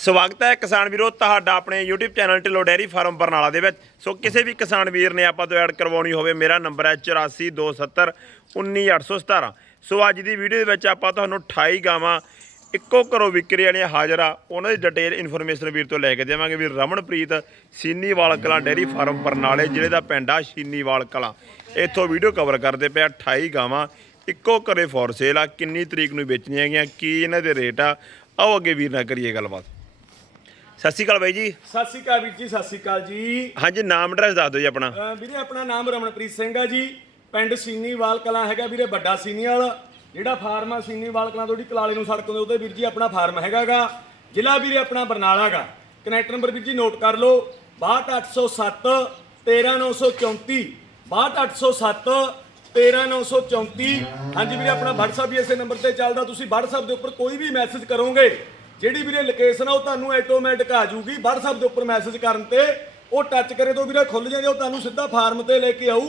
ਸਵਾਗਤ ਹੈ ਕਿਸਾਨ ਵੀਰੋ, ਤੁਹਾਡਾ ਆਪਣੇ YouTube channel Dhillon dairy farm Barnala ਦੇ ਵਿੱਚ। ਸੋ ਕਿਸੇ ਵੀ ਕਿਸਾਨ ਵੀਰ ਨੇ ਆਪਾਂ ਤੋਂ ਐਡ ਕਰਵਾਉਣੀ ਹੋਵੇ, ਮੇਰਾ ਨੰਬਰ ਹੈ 8427 19817 ਸੋ ਅੱਜ ਦੀ ਵੀਡੀਓ ਦੇ ਵਿੱਚ ਆਪਾਂ ਤੁਹਾਨੂੰ 28 ਗਾਵਾਂ ਇੱਕੋ ਘਰੋਂ ਵਿਕਰੀ ਵਾਲੀਆਂ ਹਾਜ਼ਰ ਆ ਉਹਨਾਂ ਦੀ ਡਿਟੇਲ ਇਨਫੋਰਮੇਸ਼ਨ ਵੀਰ ਤੋਂ ਲੈ ਕੇ ਦੇਵਾਂਗੇ। ਵੀਰ ਰਮਨਪ੍ਰੀਤ ਸੀਨੀਵਾਲ ਕਲਾਂ ਡੈਰੀ ਫਾਰਮ ਬਰਨਾਲੇ ਜ਼ਿਲ੍ਹੇ ਦਾ ਪਿੰਡ ਆ ਸੀਨੀਵਾਲ ਕਲਾਂ। ਇੱਥੋਂ ਵੀਡੀਓ ਕਵਰ ਕਰਦੇ ਪਿਆ 28 ਗਾਵਾਂ ਇੱਕੋ ਘਰੇ ਫੋਰ ਸੇਲ ਆ। ਕਿੰਨੀ ਤਰੀਕ ਨੂੰ ਵੇਚਣੀਆਂ ਹੈਗੀਆਂ, ਕੀ ਇਹਨਾਂ ਦੇ ਰੇਟ ਆ? ਆਓ ਅੱਗੇ ਵੀਰ ਨਾਲ ਕਰੀਏ ਗੱਲਬਾਤ। ਸਤਿ ਸ਼੍ਰੀ ਅਕਾਲ ਬਾਈ ਜੀ। ਸਤਿ ਸ਼੍ਰੀ ਅਕਾਲ ਵੀਰ ਜੀ ਸਤਿ ਸ਼੍ਰੀ ਅਕਾਲ ਜੀ। ਹਾਂਜੀ ਨਾਮ ਐਡਰੈਸ ਦੱਸ ਦਿਓ ਜੀ ਆਪਣਾ। ਅਹ ਵੀਰੇ ਆਪਣਾ ਨਾਮ ਰਮਨਪ੍ਰੀਤ ਸਿੰਘ ਆ ਜੀ। ਪਿੰਡ ਸੀਨੀਵਾਲ ਕਲਾਂ ਹੈਗਾ ਵੀਰੇ ਵੱਡਾ ਸੀਨੀਵਾਲ। ਜਿਹੜਾ ਫਾਰਮ ਆ ਸੀਨੀਵਾਲ ਕਲਾਂ ਤੋਂ ਜਿਹੜੀ ਕਲਾਲੇ ਨੂੰ ਸੜਕ ਦੇ ਉਹਦੇ ਵੀਰ ਜੀ ਆਪਣਾ ਫਾਰਮ ਹੈਗਾਗਾ। ਜ਼ਿਲ੍ਹਾ ਵੀਰੇ ਆਪਣਾ ਬਰਨਾਲਾਗਾ ਕਨੈਕਟ ਨੰਬਰ ਵੀਰ ਜੀ ਨੋਟ ਕਰ ਲਓ। 62807 13934 62807 13934 ਹਾਂਜੀ ਵੀਰੇ ਆਪਣਾ WhatsApp ਵੀ ਇਸੇ ਨੰਬਰ ਤੇ ਚੱਲਦਾ। ਤੁਸੀਂ WhatsApp ਦੇ ਉੱਪਰ ਕੋਈ ਵੀ ਮੈਸੇਜ ਕਰੋਗੇ ਜਿਹੜੀ ਵੀਰੇ ਲੋਕੇਸ਼ਨ ਆ ਉਹ ਤੁਹਾਨੂੰ ਆਟੋਮੈਟਿਕ ਆ ਜਾਊਗੀ। WhatsApp ਦੇ ਉੱਪਰ ਮੈਸੇਜ ਕਰਨ ਤੇ ਉਹ ਟੱਚ ਕਰੇ ਤੋਂ ਵੀਰੇ ਖੁੱਲ ਜਾਂਦੇ ਉਹ ਤੁਹਾਨੂੰ ਸਿੱਧਾ ਫਾਰਮ ਤੇ ਲੈ ਕੇ ਆਊ।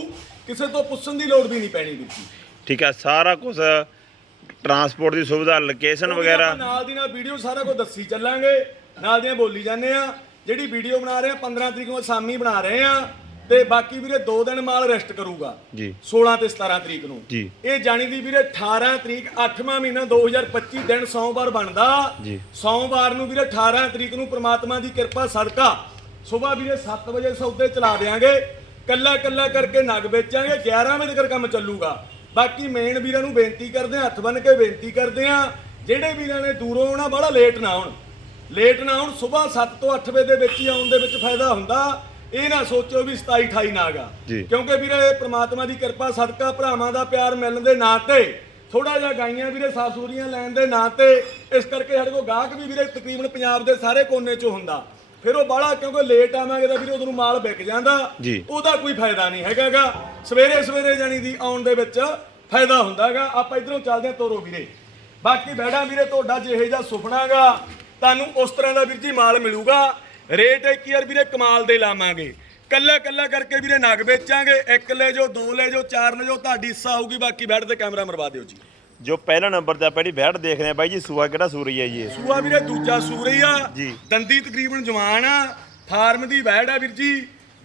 ਕਿਸੇ ਤੋਂ ਪੁੱਛਣ ਦੀ ਲੋੜ ਵੀ ਨਹੀਂ ਪੈਣੀ ਵੀਰ ਜੀ। ਠੀਕ ਹੈ ਸਾਰਾ ਕੁਝ ਟਰਾਂਸਪੋਰਟ ਦੀ ਸੁਵਿਧਾ ਲੋਕੇਸ਼ਨ ਵਗੈਰਾ। ਨਾਲ ਦੀ ਨਾਲ ਵੀਡੀਓ ਸਾਰਾ ਕੁਝ ਦੱਸੀ ਚੱਲਾਂਗੇ। ਨਾਲ ਦੀਆਂ ਬੋਲੀ ਜਾਂਦੇ ਆ। ਜਿਹੜੀ ਵੀਡੀਓ ਬਣਾ ਰਹੇ ਆ 15 ਤਰੀਕ ਨੂੰ ਸ਼ਾਮੀ ਬਣਾ ਰਹੇ ਆ। ਤੇ ਬਾਕੀ ਵੀਰੇ 2 ਦਿਨ ਮਾਲ ਰੈਸਟ ਕਰੂਗਾ। ਜੀ। 16 ਤੇ 17 ਤਰੀਕ ਨੂੰ। ਜੀ। ਇਹ ਜਾਣੀ ਦੀ ਵੀਰੇ 18 ਤਰੀਕ 8ਵਾਂ ਮਹੀਨਾ 2025 ਦਿਨ ਸੋਮਵਾਰ ਬਣਦਾ। ਜੀ। ਸੋਮਵਾਰ ਨੂੰ ਵੀਰੇ 18 ਤਰੀਕ ਨੂੰ ਪ੍ਰਮਾਤਮਾ ਦੀ ਕਿਰਪਾ ਸਦਕਾ ਸਵੇਰ ਵੀਰੇ 7 ਵਜੇ ਸੌਦੇ ਚਲਾ ਦੇਾਂਗੇ ਕੱਲਾ ਕੱਲਾ ਕਰਕੇ ਨਗ ਵੇਚਾਂਗੇ 11 ਵਜੇ ਤੱਕ ਕੰਮ ਚੱਲੂਗਾ। ਬਾਕੀ ਮੇਨ ਵੀਰਾਂ ਨੂੰ ਬੇਨਤੀ ਕਰਦੇ ਆ ਹੱਥ ਬੰਨ ਕੇ ਬੇਨਤੀ ਕਰਦੇ ਆ ਜਿਹੜੇ ਵੀਰਾਂ ਨੇ ਦੂਰੋਂ ਆਉਣਾ ਬੜਾ ਲੇਟ ਨਾ ਆਉਣ। ਲੇਟ ਨਾ ਆਉਣ ਸਵੇਰ 7 ਤੋਂ 8 ਵਜੇ ਦੇ ਵਿੱਚ ਹੀ ਆਉਣ ਦੇ ਵਿੱਚ ਫਾਇਦਾ ਹੁੰਦਾ। ਇਹ ਨਾ ਸੋਚੋ ਵੀ 27 28 ਨਾ ਆਗਾ ਜੀ। ਕਿਉਂਕਿ ਵੀਰੇ ਪ੍ਰਮਾਤਮਾ ਦੀ ਕਿਰਪਾ ਸਦਕਾ ਭਰਾਵਾਂ ਦਾ ਪਿਆਰ ਮਿਲਣ ਦੇ ਨਾਂ ਤੇ ਥੋੜਾ ਜਿਹਾ ਗਾਈਆਂ ਵੀਰੇ ਸਾਸੂਰੀਆਂ ਲੈਣ ਦੇ ਨਾਂ ਤੇ ਇਸ ਕਰਕੇ ਸਾਡੇ ਕੋਲ ਗਾਹਕ ਵੀ ਵੀਰੇ ਤਕਰੀਬਨ ਪੰਜਾਬ ਦੇ ਸਾਰੇ ਕੋਨੇ 'ਚੋਂ ਹੁੰਦਾ। ਫਿਰ ਉਹ ਬਾਹਲਾ ਕਿਉਂਕਿ ਲੇਟ ਆਵਾਂਗੇ ਤਾਂ ਵੀਰੇ ਉਦੋਂ ਨੂੰ ਮਾਲ ਵਿਕ ਜਾਂਦਾ। ਜੀ। ਉਹਦਾ ਕੋਈ ਫਾਇਦਾ ਨਹੀਂ ਹੈਗਾਗਾ ਸਵੇਰੇ ਸਵੇਰੇ ਜਾਣੀ ਦੀ ਆਉਣ ਦੇ ਵਿੱਚ ਫਾਇਦਾ ਹੁੰਦਾਗਾ ਆਪਾਂ ਇਧਰੋਂ ਚੱਲਦੇ ਹਾਂ ਤੋਰੋ ਵੀਰੇ। ਬਾਕੀ ਬੈੜਾ ਵੀਰੇ ਤੁਹਾਡਾ ਜਿਹੇ ਜਿਹਾ ਸੁਪਨਾਗਾ ਤੁਹਾਨੂੰ ਉਸ ਤਰ੍ਹਾਂ ਦਾ ਵੀਰ ਜੀ ਮਾਲ ਮਿਲੂਗਾ। ਰੇਟ ਇੱਕ ਯਾਰ ਵੀਰੇ ਕਮਾਲ ਦੇ ਲਾਵਾਂਗੇ। ਕੱਲਾ ਕੱਲਾ ਕਰਕੇ ਵੀਰੇ ਨਗ ਵੇਚਾਂਗੇ ਇੱਕ ਲੈ ਜਾਓ ਦੋ ਲੈ ਜਾਓ ਚਾਰ ਲੈ ਜਾਓ ਤੁਹਾਡੀ ਹਿੱਸਾ ਹੋਊਗੀ ਬਾਕੀ ਬੈਠ ਤੇ ਕੈਮਰਾ ਮਰਵਾ ਦਿਓ ਜੀ। ਜੋ ਪਹਿਲਾ ਨੰਬਰ ਆਪਾਂ ਜਿਹੜੀ ਬੈਠ ਦੇਖ ਰਹੇ ਆ ਬਾਈ ਜੀ ਸੂਆ ਕਿਹੜਾ ਸੂਰੀ ਹੈ ਜੀ ਇਹ? ਸੂਆ ਵੀਰੇ ਦੂਜਾ ਸੂਰਈ ਆ ਜੀ। ਦੰਦੀ ਤਕਰੀਬਨ ਜਵਾਨ ਆ ਫਾਰਮ ਦੀ ਵੈੜ ਆ ਵੀਰ ਜੀ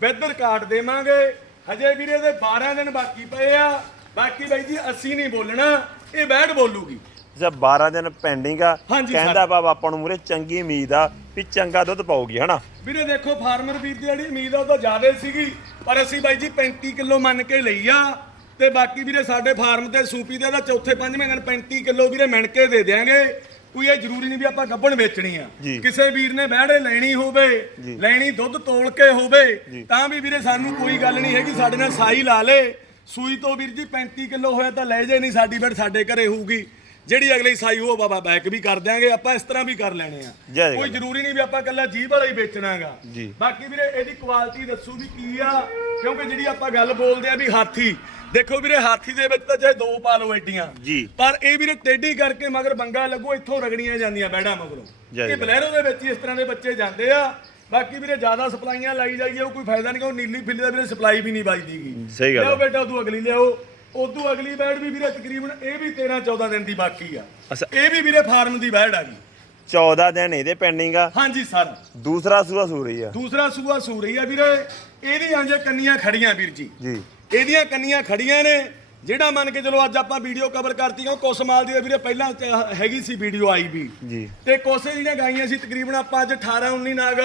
ਬਿੱਧਰ ਕਾਟ ਦੇਵਾਂਗੇ। ਹਜੇ ਵੀਰੇ ਦੇ 12 ਦਿਨ ਬਾਕੀ ਪਏ ਆ ਬਾਕੀ ਬਾਈ ਜੀ ਅਸੀਂ ਨਹੀਂ ਬੋਲਣਾ ਇਹ ਵੈੜ ਬੋਲੂਗੀ। ਜੇ 12 ਦਿਨ ਪੈਂਡਿੰਗ ਆ। ਹਾਂਜੀ ਕਹਿੰਦਾ ਸਰ। ਬਾਬਾ ਆਪਾਂ ਨੂੰ ਮੂਰੇ ਚੰਗੀ ਉਮੀਦ ਆ ਵੀ ਚੰਗਾ ਦੁੱਧ ਪਾਉਗੀ ਹਨਾ? ਵੀਰੇ ਦੇਖੋ ਫਾਰਮਰ ਵੀਰ ਦੀ ਜਿਹੜੀ ਉਮੀਦ ਆ ਉਹ ਤਾਂ ਜ਼ਿਆਦਾ ਸੀਗੀ ਪਰ ਅਸੀਂ ਬਾਈ ਜੀ 35 ਕਿਲੋ ਮੰਨ ਕੇ ਲਈ ਆ ਤੇ ਬਾਕੀ ਵੀਰੇ ਸਾਡੇ ਫਾਰਮ ਤੇ ਸੂਪੀ ਦੇ ਦਾ ਚੌਥੇ ਪੰਜਵੇਂ ਦਿਨ 35 ਕਿਲੋ ਵੀਰੇ ਮਿਣ ਕੇ ਦੇ ਦਿਆਂਗੇ। ਕੋਈ ਇਹ ਜ਼ਰੂਰੀ ਨਹੀਂ ਵੀ ਆਪਾਂ ਗੱਬਣ ਵੇਚਣੀ ਆ। ਜੀ। ਕਿਸੇ ਵੀਰ ਨੇ ਬਹਿੜੇ ਲੈਣੀ ਹੋਵੇ ਲੈਣੀ ਦੁੱਧ ਤੋਲ ਕੇ ਹੋਵੇ ਤਾਂ ਵੀ ਵੀਰੇ ਸਾਨੂੰ ਕੋਈ ਗੱਲ ਨਹੀਂ ਹੈਗੀ ਸਾਡੇ ਨਾਲ ਸਾਈ ਲਾ ਲੇ। ਸੂਈ ਤੋਂ ਵੀਰ ਜੀ 35 ਕਿਲੋ ਹੋਇਆ ਤਾਂ ਲੈ ਜੇ ਨਹੀਂ ਸਾਡੀ ਬੈਡ ਸਾਡੇ ਘਰੇ ਹੋਊਗੀ। ਜਿਹੜੀ ਅਗਲੀ ਸਾਈ ਹੋ ਬਾਬਾ ਬੈਕ ਵੀ ਕਰ ਦਿਆਂਗੇ ਆਪਾਂ ਇਸ ਤਰ੍ਹਾਂ ਵੀ ਕਰ ਲੈਣੇ ਆ ਜੈ ਜੈ ਕੋਈ ਜ਼ਰੂਰੀ ਨਹੀਂ ਵੀ ਆਪਾਂ ਕੱਲਾ ਜੀਭ ਵਾਲਾ ਹੀ ਵੇਚਣਾਗਾ ਜੀ। ਬਾਕੀ ਵੀਰੇ ਇਹਦੀ ਕੁਆਲਿਟੀ ਦੱਸੂ ਵੀ ਕੀ ਆ ਕਿਉਂਕਿ ਜਿਹੜੀ ਆਪਾਂ ਗੱਲ ਬੋਲਦੇ ਆ ਵੀ ਹਾਥੀ ਦੇਖੋ ਵੀਰੇ ਹਾਥੀ ਦੇ ਵਿੱਚ ਤਾਂ ਚਾਹੇ ਦੋ ਪਾ ਲਓ ਏਡੀਆਂ ਜੀ। ਪਰ ਇਹ ਵੀਰੇ ਟੇਢੀ ਕਰਕੇ ਮਗਰ ਬੰਗਾ ਲੱਗੋ ਇੱਥੋਂ ਰਗੜੀਆਂ ਜਾਂਦੀਆਂ ਬੈੜਾ ਮਗਰੋਂ ਜੈ ਇਹ ਜੈ। ਬਲੈਰੋ ਦੇ ਵਿੱਚ ਹੀ ਇਸ ਤਰ੍ਹਾਂ ਦੇ ਬੱਚੇ ਜਾਂਦੇ ਆ ਬਾਕੀ ਵੀਰੇ ਜ਼ਿਆਦਾ ਸਪਲਾਈਆਂ ਲਾਈ ਜਾਈਏ ਉਹ ਕੋਈ ਫਾਇਦਾ ਨਹੀਂ ਕਿ ਉਹ ਨੀਲੀ ਫਿੱਲੀ ਦਾ ਵੀਰੇ ਸਪਲਾਈ ਵੀ ਨਹੀਂ ਵੱਜਦੀਗੀ ਸਹੀ ਗੱਲ ਲਿਆਓ ਆ। ਬੇਟਾ ਉਦੋਂ ਅਗਲੀ ਲਿਆਓ ਉਦੋਂ ਅਗਲੀ ਬੈੜ ਵੀ ਵੀਰੇ ਤਕਰੀਬਨ ਇਹ ਵੀ 13 14 ਦਿਨ ਦੀ ਬਾਕੀ ਆ। ਅੱਛਾ। ਇਹ ਵੀ ਵੀਰੇ ਫਾਰਮ ਦੀ ਬੈੜ ਆ ਗਈ 14 ਦਿਨ ਇਹਦੇ ਪੈਂਡਿੰਗ ਆ। ਹਾਂਜੀ ਸਰ। ਦੂਸਰਾ ਸੂਆ ਸੂਰੀ ਆ। ਦੂਸਰਾ ਸੂਆ ਸੂਰੀ ਆ ਵੀਰੇ। ਇਹਦੀਆਂ ਜੇ ਕੰਨੀਆਂ ਖੜੀਆਂ ਵੀਰ ਜੀ। ਜੀ। ਇਹਦੀਆਂ ਕੰਨੀਆਂ ਖੜੀਆਂ ਨੇ। ਜਿਹੜਾ ਮੰਨ ਕੇ ਚਲੋ ਅੱਜ ਆਪਾਂ ਵੀਡੀਓ ਕਵਰ ਕਰਤੀ ਕਿਉਂ ਕੁਸ ਮਾਲ ਦੀ ਤਾਂ ਵੀਰੇ ਪਹਿਲਾਂ ਹੈਗੀ ਸੀ ਵੀਡੀਓ ਆਈ ਵੀ। ਜੀ। ਤੇ ਕੋਸੇ ਜਿਹੜੀਆਂ ਗਾਈਆਂ ਸੀ ਤਕਰੀਬਨ ਆਪਾਂ ਅੱਜ 18 19 ਨਾਗ।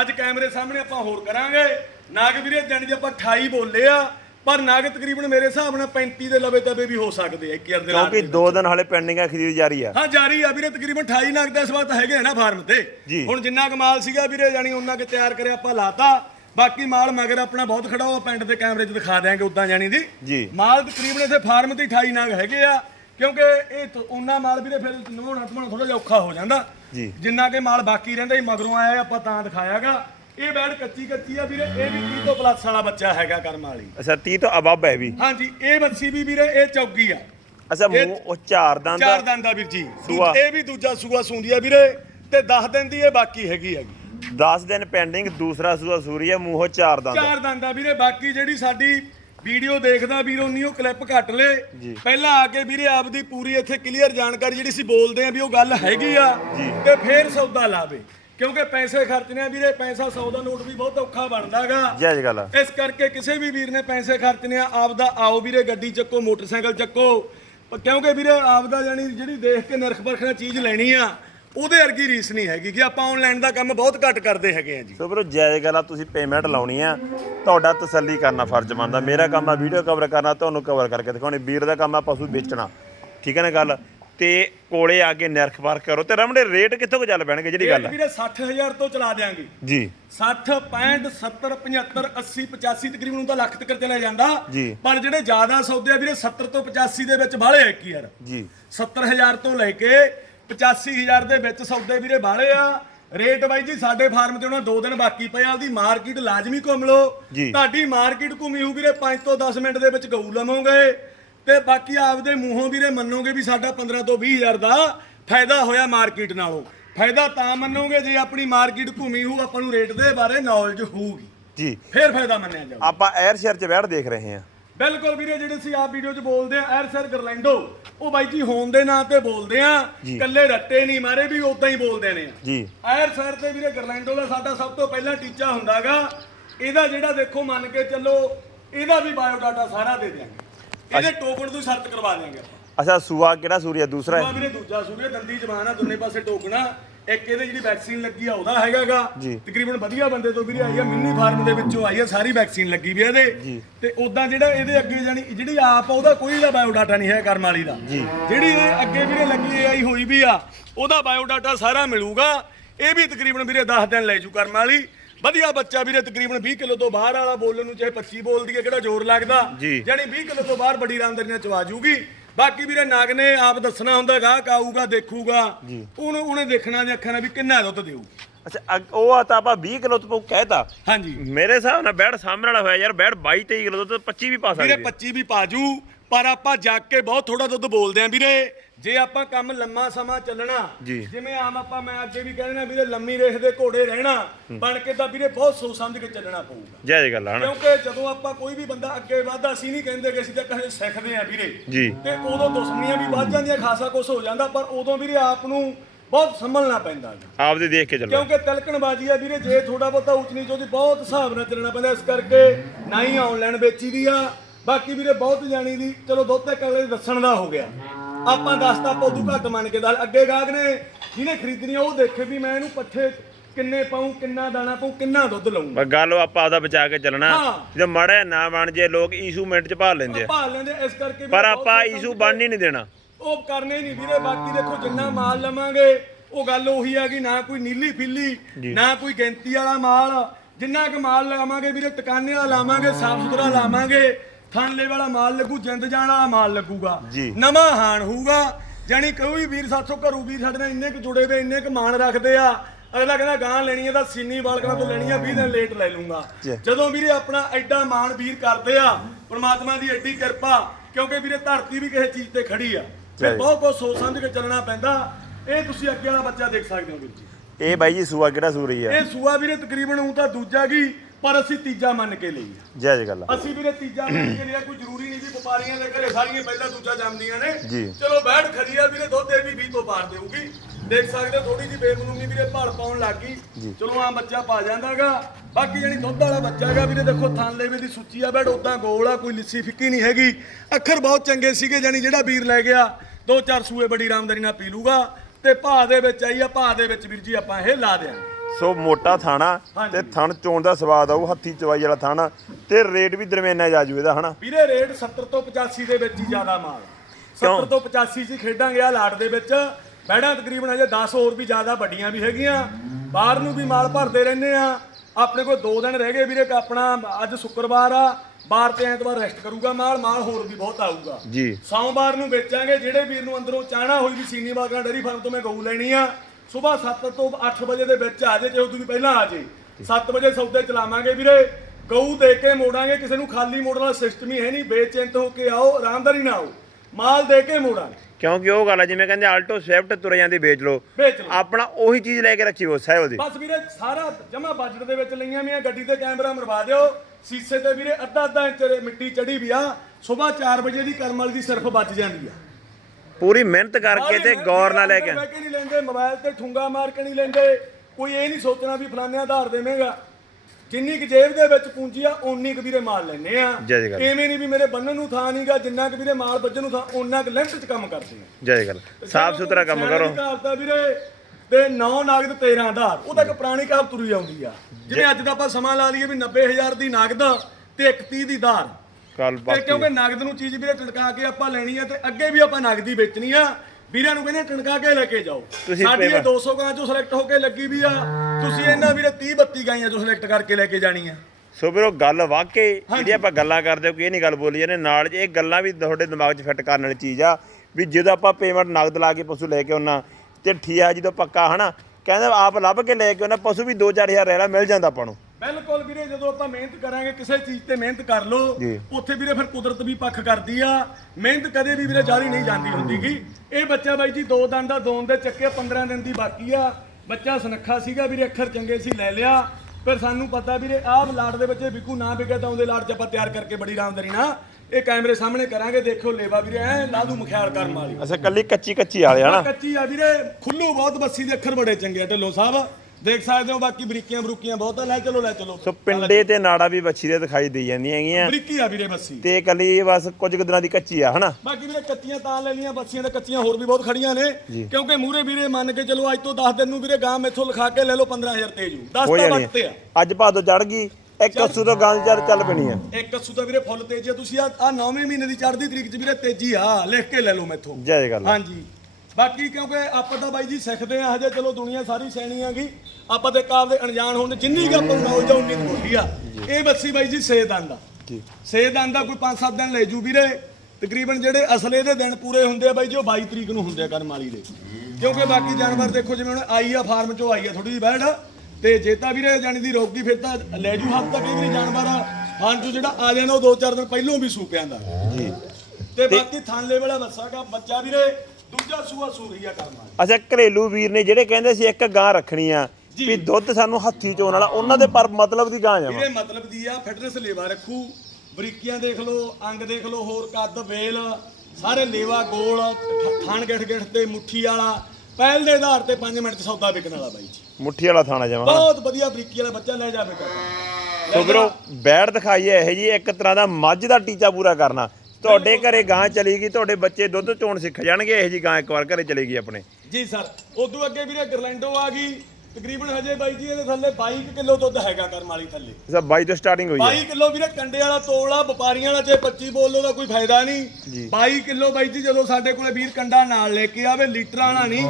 ਅੱਜ ਕੈਮਰੇ ਸਾਹਮਣੇ ਆਪਾਂ ਹੋਰ ਕਰਾਂਗੇ। ਨਾਗ ਵੀਰੇ ਜਾਣੀ ਜੇ ਆਪਾਂ 28 ਬੋਲੇ ਆ। ਪਰ ਨਾਗ ਤਕਰੀਬਨ ਮੇਰੇ ਹਿਸਾਬ ਨਾਲ 35 ਦੇ ਲਵੇ ਤਵੇ ਵੀ ਹੋ ਸਕਦੇ ਆ ਇੱਕ ਯਾਰ ਦੇ ਨਾਲ ਕਿਉਂਕਿ ਦੋ ਦਿਨ ਹਲੇ ਪੈਂਡਿੰਗ ਆ ਖਰੀਦ ਜਾਰੀ ਆ। ਹਾਂ ਜਾਰੀ ਆ ਵੀਰੇ ਤਕਰੀਬਨ 28 ਲੱਖ ਦਾ ਇਸ ਵਕਤ ਹੈਗੇ ਆ ਨਾ ਫਾਰਮ ਤੇ। ਹੁਣ ਜਿੰਨਾ ਕਮਾਲ ਸੀਗਾ ਵੀਰੇ ਜਾਨੀ ਉਹਨਾਂ ਕੇ ਤਿਆਰ ਕਰਿਆ ਆਪਾਂ ਲਾਤਾ। ਬਾਕੀ ਮਾਲ ਮਗਰ ਆਪਣਾ ਬਹੁਤ ਖੜਾ ਉਹ ਪਿੰਡ ਦੇ ਕੈਮਰੇ 'ਚ ਦਿਖਾ ਦਿਆਂਗੇ ਉਦਾਂ ਜਾਣੀ ਦੀ। ਜੀ। ਮਾਲ ਤਕਰੀਬਨ ਇਥੇ ਫਾਰਮ ਤੇ 28 ਨਗ ਹੈਗੇ ਆ ਕਿਉਂਕਿ ਇਹ ਉਹਨਾਂ ਮਾਲ ਵੀਰੇ ਫਿਰ ਨਵਾਉਣਾ ਧਵਾਉਣਾ ਥੋੜਾ ਜਿਹਾ ਔਖਾ ਹੋ ਜਾਂਦਾ। ਜੀ। ਜਿੰਨਾ ਕੇ ਮਾਲ ਬਾਕੀ ਰਹਿੰਦਾ ਹੀ ਮਗਰੋਂ ਆਇਆ ਆਪਾਂ ਤਾਂ ਦਿਖਾਇਆਗਾ। ਇਹ ਬੈਡ ਕੱਚੀ ਕੱਚੀ ਆ ਵੀਰੇ ਇਹ ਵੀ 30 ਤੋਂ ਪਲੱਸ ਵਾਲਾ ਬੱਚਾ ਹੈਗਾ ਕਰਮ ਵਾਲੀ ਅੱਛਾ 30 ਤੋਂ ਅਬਵ ਹੈ ਵੀ ਹਾਂਜੀ ਇਹ ਬੱਸੀ ਵੀ ਵੀਰੇ ਇਹ ਚੌਗੀ ਆ ਅੱਛਾ ਮੂੰਹ ਉਹ ਚਾਰ ਦੰਦ ਚਾਰ। ਦੰਦ ਆ ਵੀਰ ਜੀ ਦੂ- ਸੂਆ। ਇਹ ਵੀ ਦੂਜਾ ਸੂਆ ਸੂੰਦੀ ਆ ਵੀਰੇ ਤੇ 10 ਦਿਨ ਦੀ ਇਹ ਬਾਕੀ ਹੈਗੀ ਹੈਗੀ 10 ਦਿਨ ਪੈਂਡਿੰਗ ਦੂਸਰਾ ਸੂਆ ਸੂਰੀ ਆ ਮੂੰਹੋਂ ਚਾਰ ਦੰਦ ਚਾਰ ਦੰਦ ਆ ਵੀਰੇ ਬਾਕੀ ਜਿਹੜੀ ਸਾਡੀ ਵੀਡੀਓ ਦੇਖਦਾ ਵੀਰ ਉਨੀ ਉਹ ਕਲਿੱਪ ਘੱਟ ਲੇ ਜੀ। ਪਹਿਲਾਂ ਆ ਕੇ ਵੀਰੇ ਆਪਦੀ ਪੂਰੀ ਇੱਥੇ ਕਲੀਅਰ ਜਾਣਕਾਰੀ ਜਿਹੜੀ ਸੀ ਬੋਲਦੇ ਆ ਵੀ ਉਹ ਗੱਲ ਹੈਗੀ ਆ। ਤੇ ਫੇਰ ਸੌਦਾ ਲਾਵੇ ਕਿਉਂਕਿ ਪੈਸੇ ਖਰਚਣੇ ਆ ਵੀਰੇ ਪੈਸਾ 100 ਦਾ ਨੋਟ ਵੀ ਬਹੁਤ ਔਖਾ ਬਣਦਾਗਾ। ਜਾਇਜ਼ ਗੱਲ ਆ ਇਸ ਕਰਕੇ ਕਿਸੇ ਵੀ ਵੀਰ ਨੇ ਪੈਸੇ ਖਰਚਣੇ ਆ ਆਪਦਾ ਆਓ ਵੀਰੇ ਗੱਡੀ ਚੱਕੋ ਮੋਟਰਸਾਈਕਲ ਚੱਕੋ। ਕਿਉਂਕਿ ਵੀਰੇ ਆਪਦਾ ਜਾਨੀ ਜਿਹੜੀ ਦੇਖ ਕੇ ਨਿਰਖ ਪਰਖ ਨਾਲ ਚੀਜ਼ ਲੈਣੀ ਆ ਉਹਦੇ ਵਰਗੀ ਰੀਸ ਨਹੀਂ ਹੈਗੀ ਕਿ ਆਪਾਂ ਆਨਲਾਈਨ ਦਾ ਕੰਮ ਬਹੁਤ ਘੱਟ ਕਰਦੇ ਹੈਗੇ ਆ ਜੀ। ਸੋ ਬਰੋ ਜਾਇਜ਼ ਗੱਲ ਆ ਤੁਸੀਂ ਪੇਮੈਂਟ ਲਾਉਣੀ ਆ। ਤੁਹਾਡਾ ਤਸੱਲੀ ਕਰਨਾ ਫਰਜ਼ ਬਣਦਾ। ਮੇਰਾ ਕੰਮ ਆ ਵੀਡੀਓ ਕਵਰ ਕਰਨਾ ਤੁਹਾਨੂੰ ਕਵਰ ਕਰਕੇ ਦਿਖਾਉਣੀ। ਵੀਰ ਦਾ ਕੰਮ ਆ ਪਸ਼ੂ ਵੇਚਣਾ। ਠੀਕ ਹੈ ਨਾ ਗੱਲ? ਤੇ ਕੋਲੇ ਆ ਕੇ ਨਿਰਖ ਪਰਖ ਕਰੋ। ਤੇ ਰਮਣੇ ਰੇਟ ਕਿੱਥੋਂ ਕੁ ਚੱਲ ਪੈਣਗੇ ਜਿਹੜੀ ਗੱਲ ਆ? ਵੀਰੇ 60000 ਤੋਂ ਚਲਾ ਦਿਆਂਗੇ। ਜੀ। 60 65 70 75 80 85 ਤਕਰੀਬਨ ਤਾਂ ਲੱਖ ਤੱਕ ਚਲਾ ਜਾਂਦਾ। ਪਰ ਜਿਹੜੇ ਜ਼ਿਆਦਾ ਸੌਦੇ ਆ ਵੀਰੇ 70 ਤੋਂ 85 ਦੇ ਵਿੱਚ ਬਾਹਲੇ ਆ ਕੀ ਯਾਰ। ਜੀ। 70000 ਤੋਂ ਲੈ ਕੇ 85000 ਦੇ ਵਿੱਚ ਸੌਦੇ ਵੀਰੇ ਬਾਹਲੇ ਆ। ਰੇਟ ਬਾਈ ਜੀ ਸਾਡੇ ਫਾਰਮ ਤੇ ਉਹਨਾਂ ਦੋ ਦਿਨ ਬਾਕੀ ਪਏ ਆ। ਉਹਦੀ ਮਾਰਕੀਟ ਲਾਜ਼ਮੀ ਘੁੰਮ ਲਓ। ਜੀ। ਤੁਹਾਡੀ ਮਾਰਕੀਟ ਘੁੰਮੀ ਹੋਊ ਵੀਰੇ 5 ਤੋਂ 10 ਮਿੰਟ ਦੇ ਵਿੱਚ ਗਊ ਲਵੋਗੇ। ਤੇ ਬਾਕੀ ਆਪਦੇ ਮੂੰਹੋਂ ਵੀਰੇ ਮੰਨੋਗੇ ਵੀ ਸਾਡਾ 15 ਤੋਂ 20000 ਦਾ ਫਾਇਦਾ ਹੋਇਆ ਮਾਰਕੀਟ ਨਾਲੋਂ। ਫਾਇਦਾ ਤਾਂ ਮੰਨੋਗੇ ਜੇ ਆਪਣੀ ਮਾਰਕੀਟ ਘੁੰਮੀ ਹੋਊ ਆਪਾਂ ਨੂੰ ਰੇਟ ਦੇ ਬਾਰੇ ਨੌਲੇਜ ਹੋਊਗੀ। ਜੀ। ਫੇਰ ਫਾਇਦਾ ਮੰਨਿਆ ਜਾਊ ਆਪਾਂ 에ਅਰ ਸ਼ੇਅਰ ਚ ਬੈਠ ਦੇਖ ਰਹੇ ਹਾਂ। ਬਿਲਕੁਲ ਵੀਰੇ ਜਿਹੜੇ ਅਸੀਂ ਆਪ ਵੀਡੀਓ 'ਚ ਬੋਲਦੇ ਆ ਐਰ ਸਰ ਗਰਲੈਂਡੋ ਉਹ ਬਾਈ ਜੀ ਹੋਣ ਦੇ ਨਾਂ ਤੇ ਬੋਲਦੇ ਆ। ਕੱਲੇ ਰੱਟੇ ਨਹੀਂ ਮਾਰੇ ਵੀ ਉਦਾਂ ਹੀ ਬੋਲਦੇ ਨੇ। ਜੀ। ਐਰ ਸਰ ਤੇ ਵੀਰੇ ਗਰਲੈਂਡੋ ਦਾ ਸਾਡਾ ਸਭ ਤੋਂ ਪਹਿਲਾ ਟੀਚਾ ਹੁੰਦਾਗਾ। ਇਹਦਾ ਜਿਹੜਾ ਦੇਖੋ ਮੰਨ ਕੇ ਚੱਲੋ ਇਹਦਾ ਵੀ ਬਾਇਓ ਡਾਟਾ ਸਾਰਾ ਦੇ ਦਿਆਂਗੇ। ਇਹਦੇ ਟੋਕਨ ਤੋਂ ਸਰਚ ਕਰਵਾ ਦਿਆਂਗੇ ਆਪਾਂ। ਅੱਛਾ ਸੂਆ ਕਿਹੜਾ ਸੂਰੀਆ ਦੂਸਰਾ ਹੈ ਵੀਰੇ ਦੂਜਾ ਸੂਰੇ ਦੰਦੀ ਜ਼ਬਾਨ ਆ ਦੋਨੇ ਪਾਸੇ ਟੋਕਣਾ। ਇੱਕ ਇਹਦੇ ਜਿਹੜੀ ਵੈਕਸੀਨ ਲੱਗੀ ਆ ਉਹਦਾ ਹੈਗਾਗਾ। ਜੀ। ਤਕਰੀਬਨ ਵਧੀਆ ਬੰਦੇ ਤੋਂ ਵੀਰੇ ਆਈ ਆ ਮਿੰਨੀ ਫਾਰਮ ਦੇ ਵਿੱਚੋਂ ਆਈ ਆ ਸਾਰੀ ਵੈਕਸੀਨ ਲੱਗੀ ਵੀ ਆ ਇਹਦੇ। ਤੇ ਉਦਾਂ ਜਿਹੜਾ ਇਹਦੇ ਅੱਗੇ ਜਾਨੀ ਜਿਹੜੀ ਆਪ ਆ ਉਹਦਾ ਕੋਈ ਦਾ ਬਾਇਓ ਡਾਟਾ ਨਹੀਂ ਹੈ ਕਰਮ ਵਾਲੀ ਦਾ। ਜਿਹੜੀ ਇਹ ਅੱਗੇ ਵੀਰੇ ਲੱਗੀ ਆਈ ਹੋਈ ਵੀ ਆ ਉਹਦਾ ਬਾਇਓ ਡਾਟਾ ਸਾਰਾ ਮਿਲੂਗਾ। ਇਹ ਵੀ ਤਕਰੀਬਨ ਵੀਰੇ 10 ਦਿਨ ਲੈ ਜੂ ਕਰਮ ਵਾਲੀ। ਵਧੀਆ ਬੱਚਾ ਵੀਰੇ ਤਕਰੀਬਨ 20 ਕਿਲੋ ਤੋਂ ਬਾਹਰ ਵਾਲਾ ਬੋਲਣ ਨੂੰ ਚਾਹੇ 25 ਬੋਲਦੀ ਹੈ ਕਿਹੜਾ ਜ਼ੋਰ ਲੱਗਦਾ? ਜੀ। ਜਾਨੀ 20 ਕਿਲੋ ਤੋਂ ਬਾਹਰ ਬੜੀ ਰਾਮਦਰੀ ਨਾਲ ਚਵਾ ਜੂਗੀ। ਬਾਕੀ ਵੀਰੇ ਨਾਗ ਨੇ ਆਪ ਦੱਸਣਾ ਹੁੰਦਾ ਗਾਹਕ ਆਊਗਾ ਦੇਖੂਗਾ। ਉਹਨੂੰ ਉਹਨੇ ਦੇਖਣਾ ਨੇ ਅੱਖਾਂ ਨਾਲ ਵੀ ਕਿੰਨਾ ਦੁੱਧ ਦੇਊ। ਅੱਛਾ ਅਗ- ਉਹ ਆ ਤਾਂ ਆਪਾਂ 20 ਕਿਲੋ ਤੋਂ ਕਹਿਤਾ। ਹਾਂਜੀ। ਮੇਰੇ ਹਿਸਾਬ ਨਾਲ ਬੈੜ ਸਾਹਮਣੇ ਵਾਲਾ ਹੋਇਆ ਯਾਰ ਬੈੜ 22 23 ਕਿਲੋ ਤੋਂ 25 ਵੀ ਪਾ ਵੀਰੇ ਸਕਦੇ 25 ਵੀ ਪਾਜੂ ਪਰ ਆਪਾਂ ਜਾਗ ਕੇ ਬਹੁਤ ਥੋੜਾ ਦੁੱਧ ਬੋਲਦੇ ਆਂ ਵੀਰੇ। ਜੇ ਆਪਾਂ ਕੰਮ ਲੰਮਾ ਸਮਾਂ ਚੱਲਣਾ ਜੀ। ਜਿਵੇਂ ਆਮ ਆਪਾਂ ਮੈਂ ਅੱਗੇ ਵੀ ਕਹਿੰਦੇ ਨਾ ਵੀਰੇ ਲੰਮੀ ਰੇਖ ਦੇ ਘੋੜੇ ਰਹਿਣਾ ਬਣ ਕੇ ਤਾਂ ਵੀਰੇ ਬਹੁਤ ਸੋਚ ਸਮਝ ਕੇ ਚੱਲਣਾ ਪਊਗਾ। ਜਾਇਜ਼ ਗੱਲ ਆ ਹਨਾ? ਕਿਉਂਕਿ ਜਦੋਂ ਆਪਾਂ ਕੋਈ ਵੀ ਬੰਦਾ ਅੱਗੇ ਵੱਧਦਾ ਅਸੀਂ ਨਹੀਂ ਕਹਿੰਦੇ ਕਿ ਅਸੀਂ ਤਾਂ ਕਹੇ ਸਿੱਖਦੇ ਆਂ ਵੀਰੇ। ਜੀ। ਤੇ ਉਦੋਂ ਦੁਸ਼ਮਣੀਆਂ ਵੀ ਵੱਧ ਜਾਂਦੀਆਂ ਖਾਸਾ ਕੁਝ ਹੋ ਜਾਂਦਾ ਪਰ ਉਦੋਂ ਵੀਰੇ ਆਪ ਨੂੰ ਬਹੁਤ ਸੰਭਲਣਾ ਪੈਂਦਾ ਜੀ। ਆਪਦੇ ਦੇਖ ਕੇ ਚੱਲੋ ਕਿਉਂਕਿ ਤਿਲਕਣਬਾਜ਼ੀ ਆ ਵੀਰੇ ਜੇ ਥੋੜਾ ਬਹੁਤਾ ਉੱਚ ਨੀਚ ਉਹਦੀ ਬਹੁਤ ਹਿਸਾਬ ਨਾਲ ਚੱਲਣਾ ਪੈਂਦਾ ਇਸ ਕਰਕੇ ਨਾ ਹੀ ਆਨਲਾਈਨ ਵੇਚੀ ਦੀ ਆ। ਬਾਕੀ ਵੀਰੇ ਬਹੁਤ ਜਾਣੀ ਦੀ ਚਲੋ ਦੁੱਧ ਤੇ ਕਗਲੇ ਦੱਸਣ ਦਾ ਹੋ ਗਿਆ। ਆਪਾਂ ਦੱਸਤਾ ਆਪਾਂ ਉਦੋਂ ਘੱਟ ਮੰਨ ਕੇ ਦੱਸ। ਅੱਗੇ ਗਾਹਕ ਨੇ ਜਿਹਨੇ ਖਰੀਦਣੀ ਆ ਉਹ ਦੇਖੇ ਵੀ ਮੈਂ ਇਹਨੂੰ ਪੱਠੇ ਕਿੰਨੇ ਪਾਉਂ ਕਿੰਨਾ ਦਾਣਾ ਪਾਉਂ ਕਿੰਨਾ ਦੁੱਧ ਲਊਂਗਾ ਬਸ ਗੱਲ ਉਹ ਆਪਾਂ ਆਪਦਾ ਬਚਾ ਕੇ ਚੱਲਣਾ। ਹਾਂ। ਜੇ ਮੜਾ ਨਾ ਬਣ ਜੇ ਲੋਕ ਈਸ਼ੂ ਮਿੰਟ ਚ ਭਾਲ ਲੈਂਦੇ ਆ। ਭਾਲ ਲੈਂਦੇ ਇਸ ਕਰਕੇ ਪਰ ਬਹੁਤ ਆਪਾਂ ਸੋਚ ਈਸ਼ੂ ਬਣ ਹੀ ਨਹੀਂ ਦੇਣਾ। ਉਹ ਕਰਨੇ ਨਹੀਂ ਵੀਰੇ ਬਾਕੀ ਦੇਖੋ ਜਿੰਨਾ ਮਾਲ ਲਵਾਂਗੇ ਉਹ ਗੱਲ ਉਹੀ ਆ ਕਿ ਨਾ ਕੋਈ ਨੀਲੀ ਫਿੱਲੀ ਨਾ ਕੋਈ ਗਿਣਤੀ ਵਾਲਾ ਮਾਲ। ਜਿੰਨਾ ਕੁ ਮਾਲ ਲਾਵਾਂਗੇ ਵੀਰੇ ਟਿਕਾਣੇ ਵਾਲਾ ਲਾਵਾਂਗੇ ਸਾਫ਼ ਸੁਥਰਾ ਲਾਵਾਂਗੇ। ਥਾਨਲੇ ਵਾਲਾ ਮਾਲ ਲੱਗੂ ਜਿੰਦ ਜਾਣ ਵਾਲਾ ਮਾਲ ਲੱਗੂਗਾ। ਜੀ। ਨਵਾਂ ਹਾਨ ਹੋਊਗਾ ਜਾਨੀ ਕੋਈ ਵੀਰ ਸਾਥੋਂ ਘਰੂ ਵੀਰ ਸਾਡੇ ਨਾਲ ਇੰਨੇ ਕੁ ਜੁੜੇ ਵੇ ਇੰਨੇ ਕੁ ਮਾਣ ਰੱਖਦੇ ਆ। ਅਗਲਾ ਕਹਿੰਦਾ ਗਾਂ ਲੈਣੀ ਹੈ ਤਾਂ ਸੀਨੀ ਬਾਲਕਣਾ ਤੋਂ ਲੈਣੀ ਆ 20 ਦਿਨ ਲੇਟ ਲੈ ਲੂੰਗਾ ਜੀ। ਜਦੋਂ ਵੀਰੇ ਆਪਣਾ ਐਡਾ ਮਾਣ ਵੀਰ ਕਰਦੇ ਆ ਪ੍ਰਮਾਤਮਾ ਦੀ ਐਡੀ ਕਿਰਪਾ ਕਿਉਂਕਿ ਵੀਰੇ ਧਰਤੀ ਵੀ ਕਿਸੇ ਚੀਜ਼ ਤੇ ਖੜੀ ਆ। ਤੇ ਜੀ। ਬਹੁਤ ਸੋਚ ਸਮਝ ਕੇ ਚੱਲਣਾ ਪੈਂਦਾ। ਇਹ ਤੁਸੀਂ ਅੱਗੇ ਵਾਲਾ ਬੱਚਾ ਦੇਖ ਸਕਦੇ ਹੋ ਵੀਰ ਜੀ। ਇਹ ਬਾਈ ਜੀ ਸੂਆ ਕਿਹੜਾ ਸੂਰੀ ਆ? ਇਹ ਸੂਆ ਵੀਰੇ ਤਕਰੀਬਨ ਉਹ ਤਾਂ ਦੂਜਾ ਗਈ ਪਰ ਅਸੀਂ ਤੀਜਾ ਮੰਨ ਕੇ ਲਈ ਆ। ਜਾਇਜ਼ ਗੱਲ ਆ ਅਸੀਂ ਵੀਰੇ ਤੀਜਾ ਮੰਨ ਕੇ ਲਿਆ ਕੋਈ ਜ਼ਰੂਰੀ ਨਹੀਂ ਵੀ ਵਪਾਰੀਆਂ ਦੇ ਘਰੇ ਸਾਰੀਆਂ ਪਹਿਲਾਂ ਦੂਜਾ ਜੰਮਦੀਆਂ ਨੇ। ਜੀ। ਚਲੋ ਬੈਠ ਖਰੀ ਆ ਵੀਰੇ ਦੁੱਧ ਇਹ ਵੀ 20 ਤੋਂ ਪਾਰ ਦੇਊਗੀ। ਦੇਖ ਸਕਦੇ ਥੋੜੀ ਜਿਹੀ ਬੇਮਨੂਮੀ ਵੀਰੇ ਭਾਲ ਪਾਉਣ ਲੱਗ ਗਈ। ਚਲੋ ਆ ਬੱਚਾ ਪਾ ਜਾਂਦਾਗਾ। ਬਾਕੀ ਜਿਹੜੀ ਦੁੱਧ ਵਾਲਾ ਬੱਚਾਗਾ ਵੀਰੇ ਦੇਖੋ ਥਣ ਲੈਵੇ ਦੀ ਸੁੱਚੀ ਆ ਬੈਠ ਉਦਾਂ ਗੋਲ ਆ ਕੋਈ ਲਿੱਸੀ ਫਿੱਕੀ ਨਹੀਂ ਹੈਗੀ। ਅੱਖਰ ਬਹੁਤ ਚੰਗੇ ਸੀਗੇ ਜਾਨੀ ਜਿਹੜਾ ਵੀਰ ਲੈ ਗਿਆ ਦੋ ਚਾਰ ਸੂਏ ਬੜੀ ਰਾਮਦਾਰੀ ਨਾਲ ਪੀ ਲੂਗਾ। ਤੇ ਭਾਅ ਦੇ ਵਿੱਚ ਆਈ ਆ ਭਾਅ ਦੇ ਵਿੱਚ ਵੀਰ ਜੀ ਆਪਾਂ ਇਹ ਲਾ ਦਿਆਂਗੇ। ਸੋ ਮੋਟਾ ਥਾਣਾ। ਤੇ ਥਣ ਚੋਣ ਦਾ ਸਵਾਦ ਆਊ ਹੱਥੀ ਚਵਾਈ ਵਾਲਾ ਥਾਣਾ ਤੇ ਰੇਟ ਵੀ ਦਰਮਿਆਨਾ ਜਾਜੂ ਇਹਦਾ ਹਨਾ? ਵੀਰੇ ਰੇਟ 70 ਤੋਂ 85 ਦੇ ਵਿੱਚ ਹੀ ਜ਼ਿਆਦਾ ਮਾਲ ਕਿਉਂ? 70 ਤੋਂ 85 ਚ ਹੀ ਖੇਡਾਂਗੇ ਆ ਲਾਟ ਦੇ ਵਿੱਚ। ਬੈੜਾਂ ਤਕਰੀਬਨ ਅਜੇ 10 ਹੋਰ ਵੀ ਜ਼ਿਆਦਾ ਵੱਡੀਆਂ ਵੀ ਹੈਗੀਆਂ। ਬਾਹਰ ਨੂੰ ਵੀ ਮਾਲ ਭਰਦੇ ਰਹਿੰਦੇ ਆ। ਆਪਣੇ ਕੋਲ 2 ਦਿਨ ਰਹਿ ਗਏ ਵੀਰੇ ਆਪਣਾ ਅੱਜ ਸ਼ੁੱਕਰਵਾਰ ਆ। ਬਾਰ ਤੇ ਐਤਵਾਰ ਰੈਸਟ ਕਰੂਗਾ ਮਾਲ ਮਾਲ ਹੋਰ ਵੀ ਬਹੁਤ ਆਊਗਾ। ਜੀ। ਸੋਮਵਾਰ ਨੂੰ ਵੇਚਾਂਗੇ ਜਿਹੜੇ ਵੀਰ ਨੂੰ ਅੰਦਰੋਂ ਚਾਹਣਾ ਹੋਈ ਵੀ ਸੀਨੀ ਬਾਗਰਾ ਡੇਰੀ ਫਾਰਮ ਤੋਂ ਮੈਂ ਗਊ ਲੈਣੀ ਆ। ਸਵੇਰ 7 ਤੋਂ 8 ਵਜੇ ਦੇ ਵਿੱਚ ਆ ਜੇ ਜੇ ਵੀ ਪਹਿਲਾਂ ਆ ਜੇ 7 ਵਜੇ ਸੌਦੇ ਚਲਾਵਾਂਗੇ ਵੀਰੇ। ਗਊ ਦੇ ਕੇ ਮੋੜਾਂਗੇ ਕਿਸੇ ਨੂੰ ਖਾਲੀ ਮੋੜਨ ਵਾਲਾ ਸਿਸਟਮ ਹੀ ਹੈ ਨਹੀਂ। ਬੇਚਿੰਤ ਹੋ ਕੇ ਆਓ ਆਰਾਮਦਾਰੀ ਨਾਲ ਆਓ। ਮਾਲ ਦੇ ਕੇ ਮੋੜਾਂਗੇ। ਕਿਉਂਕਿ ਉਹ ਗੱਲ ਆ ਜਿਵੇਂ ਕਹਿੰਦੇ ਆਲਟੋ ਸਵਿਫਟ ਤੁਰ ਜਾਂਦੀ ਵੇਚ ਲਓ। ਵੇਚ ਲਓ। ਆਪਣਾ ਉਹੀ ਚੀਜ਼ ਲੈ ਕੇ ਰੱਖੀ ਹੋ ਸਾਹਿਬ ਦੀ। ਬਸ ਵੀਰੇ ਸਾਰਾ ਜਮਾ ਬਜਟ ਦੇ ਵਿੱਚ ਲਈਆਂ ਵੀਆਂ ਗੱਡੀ ਤੇ ਕੈਮਰਾ ਮਰਵਾ ਦਿਓ। ਸੀਸੇ ਤੇ ਵੀਰੇ ਅੱਧਾ ਅੱਧਾ ਇੰਚ ਮਿੱਟੀ ਚੜੀ ਵੀ ਆ। ਸਵੇਰ 4 ਵਜੇ ਦੀ ਕਰਮ ਵਾਲੀ ਦੀ ਸਿਰਫ ਬਚ ਜਾਂਦੀ ਆ। ਪੂਰੀ ਮਿਹਨਤ ਕਰਕੇ ਤੇ ਗੌਰ ਨਾਲ ਲੈ ਕੇ ਬਹਿ ਕੇ ਨਹੀਂ ਲੈਂਦੇ ਮੋਬਾਈਲ ਤੇ ਠੁੰਗਾ ਮਾਰ ਕੇ ਨਹੀਂ ਲੈਂਦੇ। ਕੋਈ ਇਹ ਨਹੀਂ ਸੋਚਣਾ ਵੀ ਫਲਾਣੇ ਆਧਾਰ ਦੇਵੇਂਗਾ। ਜਿੰਨੀ ਕੁ ਜੇਬ ਦੇ ਵਿੱਚ ਪੂੰਜੀ ਆ ਓਨੀ ਕੁ ਵੀਰੇ ਮਾਲ ਲੈਨੇ ਆ। ਜੈ ਜੈ ਗੱਲ। ਐਵੇਂ ਨਹੀਂ ਵੀ ਮੇਰੇ ਬੰਨਣ ਨੂੰ ਥਾਂ ਨਹੀਂਗਾ ਜਿੰਨਾ ਕੁ ਵੀਰੇ ਮਾਲ ਵੱਜਣ ਨੂੰ ਥਾਂ ਓਨਾ ਕੁ ਲਿਮਟ 'ਚ ਕੰਮ ਕਰਦੇ ਆ ਜੈ ਗੱਲ। ਸਾਫ਼ ਸੁਥਰਾ ਕੰਮ ਕਰੋ। ਕਹਾਵਤਾ ਵੀਰੇ ਤੇ 9 ਨਗਦ 13 ਆਧਾਰ ਉਹ ਤਾਂ ਇੱਕ ਪੁਰਾਣੀ ਕਹਾਵਤ ਤੁਰੀ ਆਉਂਦੀ ਆ। ਜਿਵੇਂ ਅੱਜ ਦਾ ਆਪਾਂ ਸਮਾਂ ਲਾ ਲਈਏ ਵੀ 90000 ਦੀ ਨਗਦ ਤੇ ਇੱਕ 30 ਦੀ ਧਾਰ ਕੱਲ ਤੇ ਬਾਕੀ ਕਿਉਂਕਿ ਨਗਦ ਨੂੰ ਚੀਜ਼ ਵੀਰੇ ਟਣਕਾ ਕੇ ਆਪਾਂ ਲੈਣੀ ਆ ਤੇ ਅੱਗੇ ਵੀ ਆਪਾਂ ਨਗਦੀ ਵੇਚਣੀ ਆ। ਵੀਰਾਂ ਨੂੰ ਕਹਿੰਦੇ ਟਣਕਾ ਕੇ ਲੈ ਕੇ ਜਾਓ। ਤੁਸੀਂ ਸਾਡੀ ਇਹ ਪੇਮੈਂਟ- 200 ਗਾਂ ਚੋਂ ਸਿਲੈਕਟ ਹੋ ਕੇ ਲੱਗੀ ਵੀ ਆ। ਤੁਸੀਂ ਇਹਨਾਂ ਵੀਰੇ 30 32 ਗਾਈਆਂ ਚੋਂ ਸਿਲੈਕਟ ਕਰਕੇ ਲੈ ਕੇ ਜਾਣੀ ਆ। ਸੋ ਵੀਰੋ ਗੱਲ ਵਾਕਈ ਜਿਹੜੀ ਆਪਾਂ ਗੱਲਾਂ ਕਰਦੇ ਹੋ ਕਿ ਇਹ ਨਹੀਂ ਗੱਲ ਬੋਲੀ ਜਾਂਦੇ ਨਾਲ ਇਹ ਗੱਲਾਂ ਵੀ ਤੁਹਾਡੇ ਦਿਮਾਗ 'ਚ ਫਿੱਟ ਕਰਨ ਵਾਲੀ ਚੀਜ਼ ਆ ਵੀ ਜਦੋਂ ਆਪਾਂ ਪੇਮੈਂਟ ਨਗਦ ਲਾ ਕੇ ਪਸ਼ੂ ਲੈ ਕੇ ਆਉਣਾ ਤੇ ਠੀਆ ਜਦੋਂ ਪੱਕਾ ਹਨਾ? ਕਹਿੰਦਾ ਆਪ ਲੱਭ ਕੇ ਲੈ ਕੇ ਆਉਣਾ ਪਸ਼ੂ ਵੀ 2-4000 ਰਹਿਣਾ ਮਿਲ ਜਾਂਦਾ ਆਪਾਂ ਨੂੰ। ਬਿਲਕੁਲ ਵੀਰੇ ਜਦੋਂ ਆਪਾਂ ਮਿਹਨਤ ਕਰਾਂਗੇ ਕਿਸੇ ਚੀਜ਼ ਤੇ ਮਿਹਨਤ ਕਰ ਲੋ ਜੀ। ਉੱਥੇ ਵੀਰੇ ਫਿਰ ਕੁਦਰਤ ਵੀ ਪੱਖ ਕਰਦੀ ਆ। ਮਿਹਨਤ ਕਦੇ ਵੀ ਵੀਰੇ ਜਾਰੀ ਨਹੀਂ ਜਾਂਦੀ ਹੁੰਦੀਗੀ ਇਹ ਬੱਚਾ ਬਾਈ ਜੀ ਦੋ ਦੰਦ ਦਾ ਦੋਨ ਦੇ ਚੱਕੇ 15 ਦਿਨ ਦੀ ਬਾਕੀ ਆ। ਬੱਚਾ ਸੁਨੱਖਾ ਸੀਗਾ ਵੀਰੇ ਅੱਖਰ ਚੰਗੇ ਸੀ ਲੈ ਲਿਆ। ਫਿਰ ਸਾਨੂੰ ਪਤਾ ਵੀਰੇ ਆਹ ਲਾਟ ਦੇ ਬੱਚੇ ਵਿਕੂ ਨਾ ਵਿਕੇ ਤਾਂ ਉਹਦੇ ਲਾਟ ਚ ਆਪਾਂ ਤਿਆਰ ਕਰਕੇ ਬੜੀ ਆਰਾਮਦਾਰੀ ਨਾਲ ਇਹ ਕੈਮਰੇ ਸਾਹਮਣੇ ਕਰਾਂਗੇ। ਦੇਖੋ ਲੇਵਾ ਵੀਰੇ ਐ ਲਾਦੂ ਮਖਿਆਲ ਕਰਨ ਵਾਲੀ। ਅੱਛਾ ਕੱਲੀ ਕੱਚੀ ਕੱਚੀ ਵਾਲੇ ਹਨਾ ਕੱਚੀ ਆ ਵੀਰੇ ਖੁੱਲੂ ਬਹੁਤ ਬੱਸੀ ਦੇ ਅੱਖਰ ਬੜੇ ਚੰਗੇ ਆ ਢਿੱਲੋਂ ਸਾਹਿਬ। ਦੇਖ ਸਕਦੇ ਹੋ ਬਾਕੀ ਬਰੀਕੀਆਂ ਬਰੂਕੀਆਂ ਬਹੁਤ ਆ। ਲੈ ਚਲੋ ਲੈ ਚਲੋ। ਸੋ ਪਿੰਡੇ ਤੇ ਨਾੜਾ ਵੀ ਬੱਚੀ ਦੇ ਦਿਖਾਈ ਦੇ ਜਾਂਦੀਆਂ ਹੈਗੀਆਂ। ਬਰੀਕੀ ਆ ਵੀਰੇ ਬੱਸੀ ਤੇ ਕੱਲੀ ਬਸ ਕੁਝ ਕੁ ਦਿਨਾਂ ਦੀ ਕੱਚੀ ਆ ਹਨਾ? ਬਾਕੀ ਵੀਰੇ ਕੱਚੀਆਂ ਤਾਂ ਲੈ ਲੀਆਂ ਬੱਸੀਆਂ ਤੇ ਕੱਚੀਆਂ ਹੋਰ ਵੀ ਬਹੁਤ ਖੜੀਆਂ ਨੇ। ਕਿਉਂਕਿ ਮੂਰੇ ਵੀਰੇ ਮੰਨ ਕੇ ਚਲੋ ਅੱਜ ਤੋਂ 10 ਦਿਨ ਨੂੰ ਵੀਰੇ ਗਾਂ ਮੈਥੋਂ ਲਿਖਾ ਕੇ ਲੈ ਲਓ 15000 ਤੇਜੂ 10 ਹੋ ਤਾਂ ਜਾਣੀ ਆ। ਅੱਜ ਭਾਦੋ ਚੜ ਗਈ ਇੱਕ ਅਸੂ ਤੋਂ ਗਾਂ ਚੱਲ ਚੱਲ ਪੈਣੀ ਆ। ਇੱਕ ਕੱਸੂ ਤਾਂ ਵੀਰੇ ਫੁੱਲ ਤੇਜੀ ਆ। ਤੁਸੀਂ ਆ ਆ 9ਵੇਂ ਮਹੀਨੇ ਦੀ ਚੜ੍ਹਦੀ ਤਰੀਕ 'ਚ ਵੀਰੇ ਤੇਜੀ ਆ। ਲਿਖ ਕੇ ਲੈ ਲਓ ਮੈਥੋਂ। ਜੈ ਗੱਲ। ਹਾਂਜੀ। ਬਾਕੀ ਕਿਉਂਕਿ ਆਪਾਂ ਤਾਂ ਬਾਈ ਜੀ ਸਿੱਖਦੇ ਆ ਹਜੇ ਚਲੋ ਦੁਨੀਆ ਸਾਰੀ ਸੈਣੀ ਆਗੀ। ਆਪਾਂ ਤੇ ਕਾਬ ਦੇ ਅਣਜਾਣ ਹੋਣ ਜਿੰਨੀ ਕੁ ਆਪਾਂ ਨੂੰ ਨੌਲੇਜ ਆ ਉਨੀ ਕੁ ਬੋਲੀ ਆ। ਇਹ ਬੱਸੀ ਬਾਈ ਜੀ ਸੇ ਦੰਦ ਦਾ ਜੀ। ਸੇ ਦੰਦ ਦਾ ਕੋਈ 5-7 ਦਿਨ ਲੈ ਜੂ ਵੀਰੇ। ਤਕਰੀਬਨ ਜਿਹੜੇ ਅਸਲੇ ਦੇ ਦਿਨ ਪੂਰੇ ਹੁੰਦੇ ਆ ਬਾਈ ਜੀ ਉਹ 22 ਤਰੀਕ ਨੂੰ ਹੁੰਦੇ ਆ ਕਰਮਾਲੀ ਦੇ। ਕਿਉਂਕਿ ਬਾਕੀ ਜਾਨਵਰ ਦੇਖੋ ਜਿਵੇਂ ਹੁਣ ਆਈ ਆ ਫਾਰਮ ਚੋਂ ਆਈ ਆ ਥੋੜੀ ਜਿਹੀ ਬੈਠ। ਤੇ ਜੇ ਤਾਂ ਵੀਰੇ ਜਾਨੀ ਦੀ ਰੋਕਦੀ ਫਿਰ ਤਾਂ ਲੈ ਜੂ ਹੱਥ ਤੱਕ। ਵਾਰੀ ਜਾਨਵਰ ਹਾਂ ਚੋਂ ਜਿਹੜਾ ਆ ਜਾਂਦਾ ਉਹ 2-4 ਦਿਨ ਪਹਿਲਾਂ ਵੀ ਸੂ ਪਿਆਂਦਾ। ਜੀ। ਤੇ ਬਾਕੀ ਥਾਂਲੇ ਵਾਲਾ ਬੱਸਾ ਦਾ। ਬੱਚਾ ਵੀਰੇ ਦੂਜਾ ਸੂਆ ਸੂਰੀ ਆ ਕਰਮਾਲੀ ਅੱਛਾ ਘਰੇਲੂ ਵੀਰ ਨੇ ਜਿਹੜੇ ਕਹਿੰਦੇ ਸੀ ਇੱਕ ਗਾਂ ਰੱਖਣੀ ਆ। ਵੀ ਦੁੱਧ ਸਾਨੂੰ ਹੱਥੀ ਚੋਣ ਵਾਲਾ ਉਹਨਾਂ ਦੇ ਪਰ ਮਤਲਬ ਦੀ ਗਾਂ ਜਾਵਾ ਵੀਰੇ ਮਤਲਬ ਦੀ ਆ ਫਿਟਨੈਸ ਲੇਵਾ ਰੱਖੂ ਬਰੀਕੀਆਂ ਦੇਖ ਲਓ ਅੰਗ ਦੇਖ ਲਓ ਹੋਰ ਕੱਦ ਵੇਲ ਸਾਰੇ ਲੇਵਾ ਗੋਲ ਥਣ ਗਿੱਠ ਗਿੱਠ ਤੇ ਮੁੱਠੀ ਵਾਲਾ ਪਹਿਲ ਦੇ ਆਧਾਰ ਤੇ 5 ਮਿੰਟ ਸੌਦਾ ਵਿਕਣ ਵਾਲਾ ਬਾਈ ਜੀ। ਮੁੱਠੀ ਵਾਲਾ ਥਾਣਾ ਜਾਵਾ ਬਹੁਤ ਵਧੀਆ ਬਰੀਕੀ ਵਾਲਾ ਬੱਚਾ ਲੈ ਜਾ ਬੇਟਾ। ਸੋ ਵੀਰੋ ਬੈੜ ਦਿਖਾਈ ਹੈ ਇਹ ਜੀ ਇੱਕ ਤਰ੍ਹਾਂ ਦਾ ਮੱਝ ਦਾ ਟੀਚਾ ਪੂਰਾ ਕਰਨਾ। ਤੁਹਾਡੇ ਘਰੇ ਗਾਂ ਚਲੀ ਗਈ ਤੁਹਾਡੇ ਬੱਚੇ ਦੁੱਧ ਚੋਣ ਸਿੱਖ ਜਾਣਗੇ ਇਹ ਜੀ ਗਾਂ ਇੱਕ ਵਾਰ ਘਰੇ ਚਲੀ ਗਈ ਆਪਣੇ। ਜੀ ਸਰ ਉਦੋਂ ਅੱਗੇ ਵੀਰੇ ਗਰਲੈਂਡੋ ਆ ਗਈ ਤਕਰੀਬਨ ਹਜੇ ਬਾਈ ਜੀ ਇਹਦੇ ਥੱਲੇ 22 ਕਿਲੋ ਦੁੱਧ ਹੈਗਾ ਕਰਮ ਵਾਲੀ ਥੱਲੇ। ਸਾ 22 ਤੋਂ ਸਟਾਰਟਿੰਗ ਹੋਈ ਹੈ। 22 ਕਿਲੋ ਵੀਰੇ ਕੰਡੇ ਵਾਲਾ ਤੋਲਾ ਵਪਾਰੀਆਂ ਵਾਲਾ ਜੇ 25 ਬੋਲ ਦਾ ਕੋਈ ਫਾਇਦਾ ਨਹੀਂ। 22 ਕਿਲੋ ਬਾਈ ਜੀ ਜਦੋਂ ਸਾਡੇ ਕੋਲੇ ਵੀਰ ਕੰਡਾ ਨਾਲ ਲੈ ਕੇ ਆਵੇ ਲੀਟਰਾਂ ਵਾਲਾ ਨਹੀਂ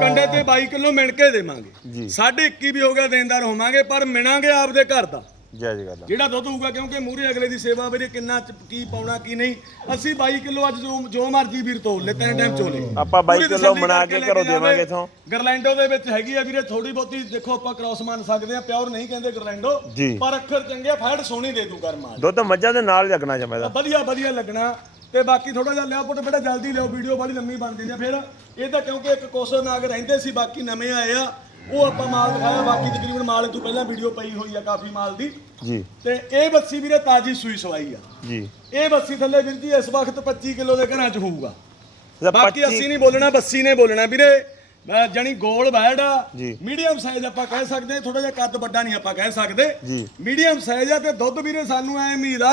ਕੰਡੇ ਤੇ 22 ਕਿਲੋ ਮਿਣ ਕੇ ਦੇਵਾਂਗੇ। ਸਾਢੇ 21 ਵੀ ਹੋ ਗਿਆ ਦੇਣਦਾਰ ਹੋਵਾਂਗੇ ਪਰ ਮਿਣਾਂਗੇ ਆਪਦੇ ਘਰ ਦਾ। ਜੈ ਜੈ ਗੱਲ ਜਿਹੜਾ ਦੁੱਧ ਹੋਊਗਾ ਕਿਉਂਕਿ ਮੂਹਰੇ ਅਗਲੇ ਦੀ ਸੇਵਾ ਵੀਰੇ ਕਿੰਨਾ ਚ- ਕੀ ਪਾਉਣਾ ਕੀ ਨਹੀਂ। ਅਸੀਂ 22 ਕਿਲੋ ਅੱਜ ਜੋ ਜੋ ਮਰਜ਼ੀ ਵੀਰ ਤੋਲ ਲੈ ਤਿੰਨ ਟਾਈਮ ਚੋਲੇ। ਆਪਾਂ 22 ਪੂਰੀ ਕਿੱਲੋ ਤਸੱਲੀ ਬਣਾ ਕਰਕੇ ਕੇ ਲੈ ਘਰੋਂ। ਦੇਵਾਂਗੇ ਇੱਥੋਂ। ਗਰਲੈਂਡੋ ਦੇ ਵਿੱਚ ਹੈਗੀ ਆ ਵੀਰੇ ਥੋੜੀ ਬਹੁਤੀ ਦੇਖੋ ਆਪਾਂ ਕ੍ਰਾਸ ਮੰਨ ਸਕਦੇ ਆ ਪਿਓਰ ਨਹੀਂ ਕਹਿੰਦੇ ਗਰਲੈਂਡੋ ਜੀ। ਪਰ ਅੱਖਰ ਚੰਗੇ ਆ ਫੈਟ ਸੋਹਣੀ ਦੇ ਦੂ ਕਰਮਾ ਦੁੱਧ ਮੱਝਾਂ ਦੇ ਨਾਲ ਲੱਗਣਾ ਜਮਾ ਦਾ ਵਧੀਆ ਵਧੀਆ ਲੱਗਣਾ। ਤੇ ਬਾਕੀ ਥੋੜਾ ਜਿਹਾ ਲਿਆ ਪੁੱਟ ਬੇਟਾ ਜਲਦੀ ਲਿਓ ਵੀਡੀਓ ਬੜੀ ਲੰਮੀ ਬਣ ਜਾਂਦੀ ਆ ਫਿਰ। ਇਹ ਤਾਂ ਕਿਉਂਕਿ ਇੱਕ ਕੋਸੋ ਨਾਗ ਰਹਿੰਦੇ ਸੀ ਬਾਕੀ ਨਵੇਂ ਆਏ ਆ। ਉਹ ਆਪਾਂ ਮਾਲ ਦਿਖਾਇਆ ਬਾਕੀ ਤਕਰੀਬਨ ਮਾਲ ਤੋਂ ਪਹਿਲਾਂ ਵੀਡੀਓ ਪਈ ਹੋਈ ਆ ਕਾਫੀ ਮਾਲ ਦੀ। ਜੀ। ਤੇ ਇਹ ਬੱਸੀ ਵੀਰੇ ਤਾਜੀ ਸੂਈ ਸਵਾਈ ਆ। ਜੀ। ਇਹ ਬੱਸੀ ਥੱਲੇ ਵੀਰ ਜੀ ਇਸ ਵਕਤ 25 ਕਿਲੋ ਦੇ ਘਰਾਂ 'ਚ ਹੋਊਗਾ। ਬਾਕੀ 25 ਅਸੀਂ ਨਹੀਂ ਬੋਲਣਾ ਬੱਸੀ ਨੇ ਬੋਲਣਾ ਵੀਰੇ। ਮੈਂ ਜਣੀ ਗੋਲ ਬੈੜ ਆ। ਮੀਡੀਅਮ ਸਾਈਜ਼ ਆਪਾਂ ਕਹਿ ਸਕਦੇ ਥੋੜਾ ਜਿਹਾ ਕੱਦ ਵੱਡਾ ਨਹੀਂ ਆਪਾਂ ਕਹਿ ਸਕਦੇ। ਜੀ। ਮੀਡੀਅਮ ਸਾਈਜ਼ ਆ ਤੇ ਦੁੱਧ ਵੀਰੇ ਸਾਨੂੰ ਐ ਉਮੀਦ ਆ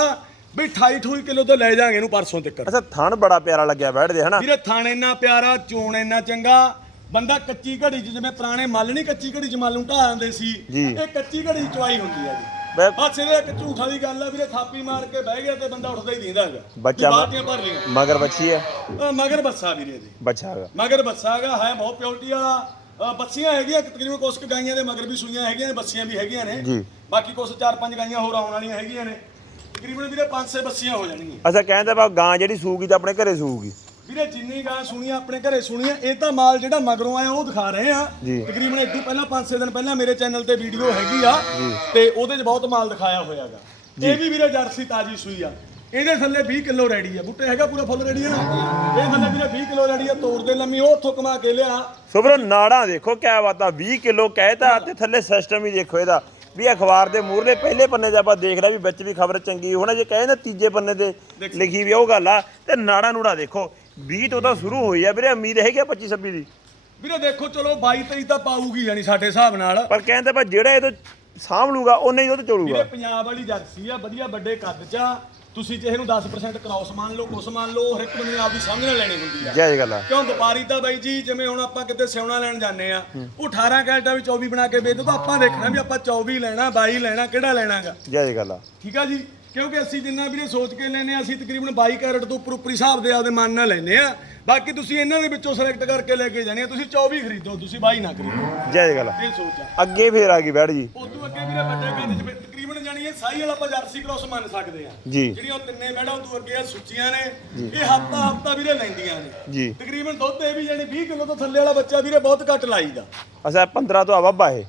ਵੀ 28 28 ਕਿਲੋ ਤੋਂ ਲੈ ਜਾਾਂਗੇ ਇਹਨੂੰ ਪਰਸੋਂ ਤੱਕ। ਅੱਛਾ ਥਣ ਬੜਾ ਪਿਆਰਾ ਲੱਗਿਆ ਬੈਠਦੇ ਹਨਾ? ਵੀਰੇ ਥਾਣ ਇੰਨਾ ਪਿਆਰਾ ਚੋਣ ਇੰਨਾ ਚੰਗਾ ਬੰਦਾ ਕੱਚੀ ਘੜੀ 'ਚ ਜਿਵੇਂ ਪੁਰਾਣੇ ਮੱਲ ਨਹੀਂ ਕੱਚੀ ਘੜੀ 'ਚ ਮੱਲ ਨੂੰ ਢਾ ਆਂਦੇ ਸੀ ਜੀ। ਇਹ ਕੱਚੀ ਘੜੀ 'ਚ ਚਵਾਈ ਹੁੰਦੀ ਆ ਜੀ। ਬਸ ਇਹਦੇ ਇੱਕ ਝੂਠਾਂ ਦੀ ਗੱਲ ਆ ਵੀਰੇ ਥਾਪੀ ਮਾਰ ਕੇ ਬਹਿ ਗਿਆ ਤੇ ਬੰਦਾ ਉੱਠਦਾ ਹੀ ਦਿੰਦਾ ਹੈਗਾ। ਬੱਚਾ ਭਰ ਲਈਆਂ ਮਗਰ ਬੱਚੀ ਹੈ ਮਗਰ ਬੱਸਾ ਵੀਰੇ ਦੇ ਬੱਚਾ ਹੈਗਾ। ਮਗਰ ਬੱਸਾ ਹੈਗਾ ਹੈ ਬਹੁਤ ਪਿਓਰਟੀ ਵਾਲਾ। ਬੱਸੀਆਂ ਹੈਗੀਆਂ ਤਕਰੀਬਨ ਕੁਛ ਕੁ ਗਾਈਆਂ ਦੇ ਮਗਰ ਵੀ ਸੂਈਆਂ ਹੈਗੀਆਂ ਨੇ ਬੱਸੀਆਂ ਵੀ ਹੈਗੀਆਂ ਨੇ। ਜੀ। ਬਾਕੀ ਕੁਛ ਚਾਰ ਪੰਜ ਗਾਈਆਂ ਹੋਰ ਆਉਣ ਵਾਲੀਆਂ ਹੈਗੀਆਂ ਨੇ। ਤਕਰੀਬਨ ਵੀਰੇ ਪੰਜ ਛੇ ਬੱਸੀਆਂ ਹੋ ਜਾਣਗੀਆਂ। ਅੱਛਾ ਕਹਿੰਦੇ ਬਾ ਗਾਂ ਜਿਹੜੀ ਸੂਗੀ ਤਾਂ ਆਪਣੇ ਘਰੇ ਸੂਗੀ। ਵੀਰੇ ਜਿੰਨੀ ਗਾਂ ਸੁਣੀਆਂ ਆਪਣੇ ਘਰੇ ਸੁਣੀਆਂ ਇਹ ਤਾਂ ਮਾਲ ਜਿਹੜਾ ਮਗਰੋਂ ਆਇਆ ਉਹ ਦਿਖਾ ਰਹੇ ਆ। ਜੀ। ਤਕਰੀਬਨ ਇਦੋਂ ਪਹਿਲਾਂ 5-6 ਦਿਨ ਪਹਿਲਾਂ ਮੇਰੇ ਚੈਨਲ ਤੇ ਵੀਡੀਓ ਹੈਗੀ ਆ ਤੇ ਉਹਦੇ 'ਚ ਬਹੁਤ ਮਾਲ ਦਿਖਾਇਆ ਹੋਇਆਗਾ ਇਹ ਵੀ ਵੀਰੇ ਜਰਸੀ ਤਾਜੀ ਸੂਈ ਆ। ਇਹਦੇ ਥੱਲੇ 20 ਕਿਲੋ ਰੈਡੀ ਆ। ਬੁੱਟੇ ਹੈਗਾ ਪੂਰਾ ਫੁੱਲ ਰੈਡੀ ਆ ਨਾ? ਇਹ ਥੱਲੇ ਵੀਰੇ 20 ਕਿਲੋ ਰੈਡੀ ਆ ਤੋੜ ਦੇ ਲੰਮੀ ਉਹ ਉੱਥੋਂ ਕਮਾ ਕੇ ਲਿਆ। ਸੋ ਵੀਰੋ ਨਾੜਾਂ ਦੇਖੋ ਕਿਆ ਬਾਤਾਂ 20 ਕਿਲੋ ਕਹਿਤਾ ਤੇ ਥੱਲੇ ਸਿਸਟਮ ਹੀ ਦੇਖੋ ਇਹਦਾ। ਵੀ ਅਖਬਾਰ ਦੇ ਮੂਹਰਲੇ ਪਹਿਲੇ ਪੰਨੇ 'ਚ ਆਪਾਂ ਦੇਖ ਲਿਆ ਵੀ ਵਿੱਚ ਵੀ ਖਬਰ ਚੰਗੀ ਹੁਣ ਜੇ ਕਹੇ ਨਾ ਤੀਜੇ ਪੰਨੇ ਤੇ ਲਿਖੀ ਵੀ ਉਹ ਗੱਲ ਆ। ਤੇ ਨਾੜਾਂ ਨੂੜਾ ਦੇਖੋ 20 ਤੋਂ ਤਾਂ ਸ਼ੁਰੂ ਹੋਈ ਆ ਵੀਰੇ ਉਮੀਦ ਹੈਗੀ ਆ 25 26 ਦੀ। ਵੀਰੇ ਦੇਖੋ ਚਲੋ 22 23 ਤਾਂ ਪਾਊਗੀ ਜਾਨੀ ਸਾਡੇ ਹਿਸਾਬ ਨਾਲ। ਪਰ ਕਹਿੰਦੇ ਪਰ ਜਿਹੜਾ ਇਹ ਤੋਂ ਸਾਂਭ ਲੂਗਾ ਉਹਨੇ ਹੀ ਦੁੱਧ ਵੀਰੇ ਚੋਲੂਗਾ ਪੰਜਾਬ ਵਾਲੀ ਜਰਸੀ ਆ ਵਧੀਆ ਵੱਡੇ ਕੱਦ ਚ ਆ। ਤੁਸੀਂ ਜੇ ਇਹਨੂੰ 10% ਕ੍ਰਾਸ ਮੰਨ ਲਓ ਕੁਛ ਮੰਨ ਲਓ ਹਰ ਇੱਕ ਬੰਦੇ ਨੇ ਆਪਦੀ ਸਮਝ ਨਾਲ ਲੈਣੀ ਹੁੰਦੀ ਆ। ਜੈ ਗੱਲ ਆ। ਕਿਉਂ ਵਪਾਰੀ ਤਾਂ ਬਾਈ ਜੀ ਜਿਵੇਂ ਹੁਣ ਆਪਾਂ ਕਿਤੇ ਸਿਉਣਾ ਲੈਣ ਜਾਂਦੇ ਆ ਉਹ 18 ਕੈਰਟਾ ਵੀ 24 ਬਣਾ ਕੇ ਵੇਚ ਦੋ ਤਾਂ ਆਪਾਂ ਦੇਖਣਾ ਵੀ ਆਪਾਂ 24 ਲੈਣਾ 22 ਲੈਣਾ ਕਿਹੜਾ ਲੈਣਾਗਾ। ਜੈ ਗੱਲ ਆ। ਠੀਕ ਆ ਜੀ? ਕਿਉਂਕਿ ਅਸੀਂ ਜਿੰਨਾ ਵੀਰੇ ਸੋਚ ਕੇ ਲੈਨੇ ਆ ਅਸੀਂ ਤਕਰੀਬਨ 22 ਕੈਰਟ ਤੋਂ ਉੱਪਰ ਉੱਪਰ ਹਿਸਾਬ ਦੇ ਆਪਦੇ ਮਨ ਨਾਲ ਲੈਨੇ ਆ ਬਾਕੀ ਤੁਸੀਂ ਇਹਨਾਂ ਦੇ ਵਿੱਚੋਂ ਸਿਲੈਕਟ ਕਰਕੇ ਲੈ ਕੇ ਜਾਣੀ ਆ। ਤੁਸੀਂ 24 ਖਰੀਦੋ ਤੁਸੀਂ 22 ਨਾ ਖਰੀਦੋ। ਜੈ ਗੱਲ ਆ ਇਹ ਸੋਚ ਆ। ਅੱਗੇ ਫੇਰ ਆ ਗਈ ਬੈੜ ਜੀ। ਉਦੋਂ ਅੱਗੇ ਵੀਰੇ ਵੱਡੇ ਕੰਨ ਚ ਫਿਰ ਤਕਰੀਬਨ ਜਾਣੀ ਇਹ ਸਾਈ ਵਾਲਾ ਆਪਾਂ ਜਰਸੀ ਕ੍ਰੋਸ ਮੰਨ ਸਕਦੇ ਆ ਜੀ। ਜਿਹੜੀਆਂ ਉਹ ਤਿੰਨੇ ਮੈਡਾਂ ਉਦੋਂ ਅੱਗੇ ਆ ਸੁੱਚੀਆਂ ਨੇ। ਇਹ ਹਫਤਾ ਹਫਤਾ ਵੀਰੇ ਲੈਂਦੀਆਂ ਨੇ। ਜੀ। ਤਕਰੀਬਨ ਦੁੱਧ ਇਹ ਵੀ ਜਾਨੀ 20 ਕਿਲੋ ਤੋਂ ਥੱਲੇ ਵਾਲਾ ਬੱਚਾ ਵੀਰੇ ਬਹੁਤ ਘੱਟ ਲਾਈਦਾ। ਅਸਾ 15 ਤੋਂ ਆ ਬਾਬਾ ਇਹ।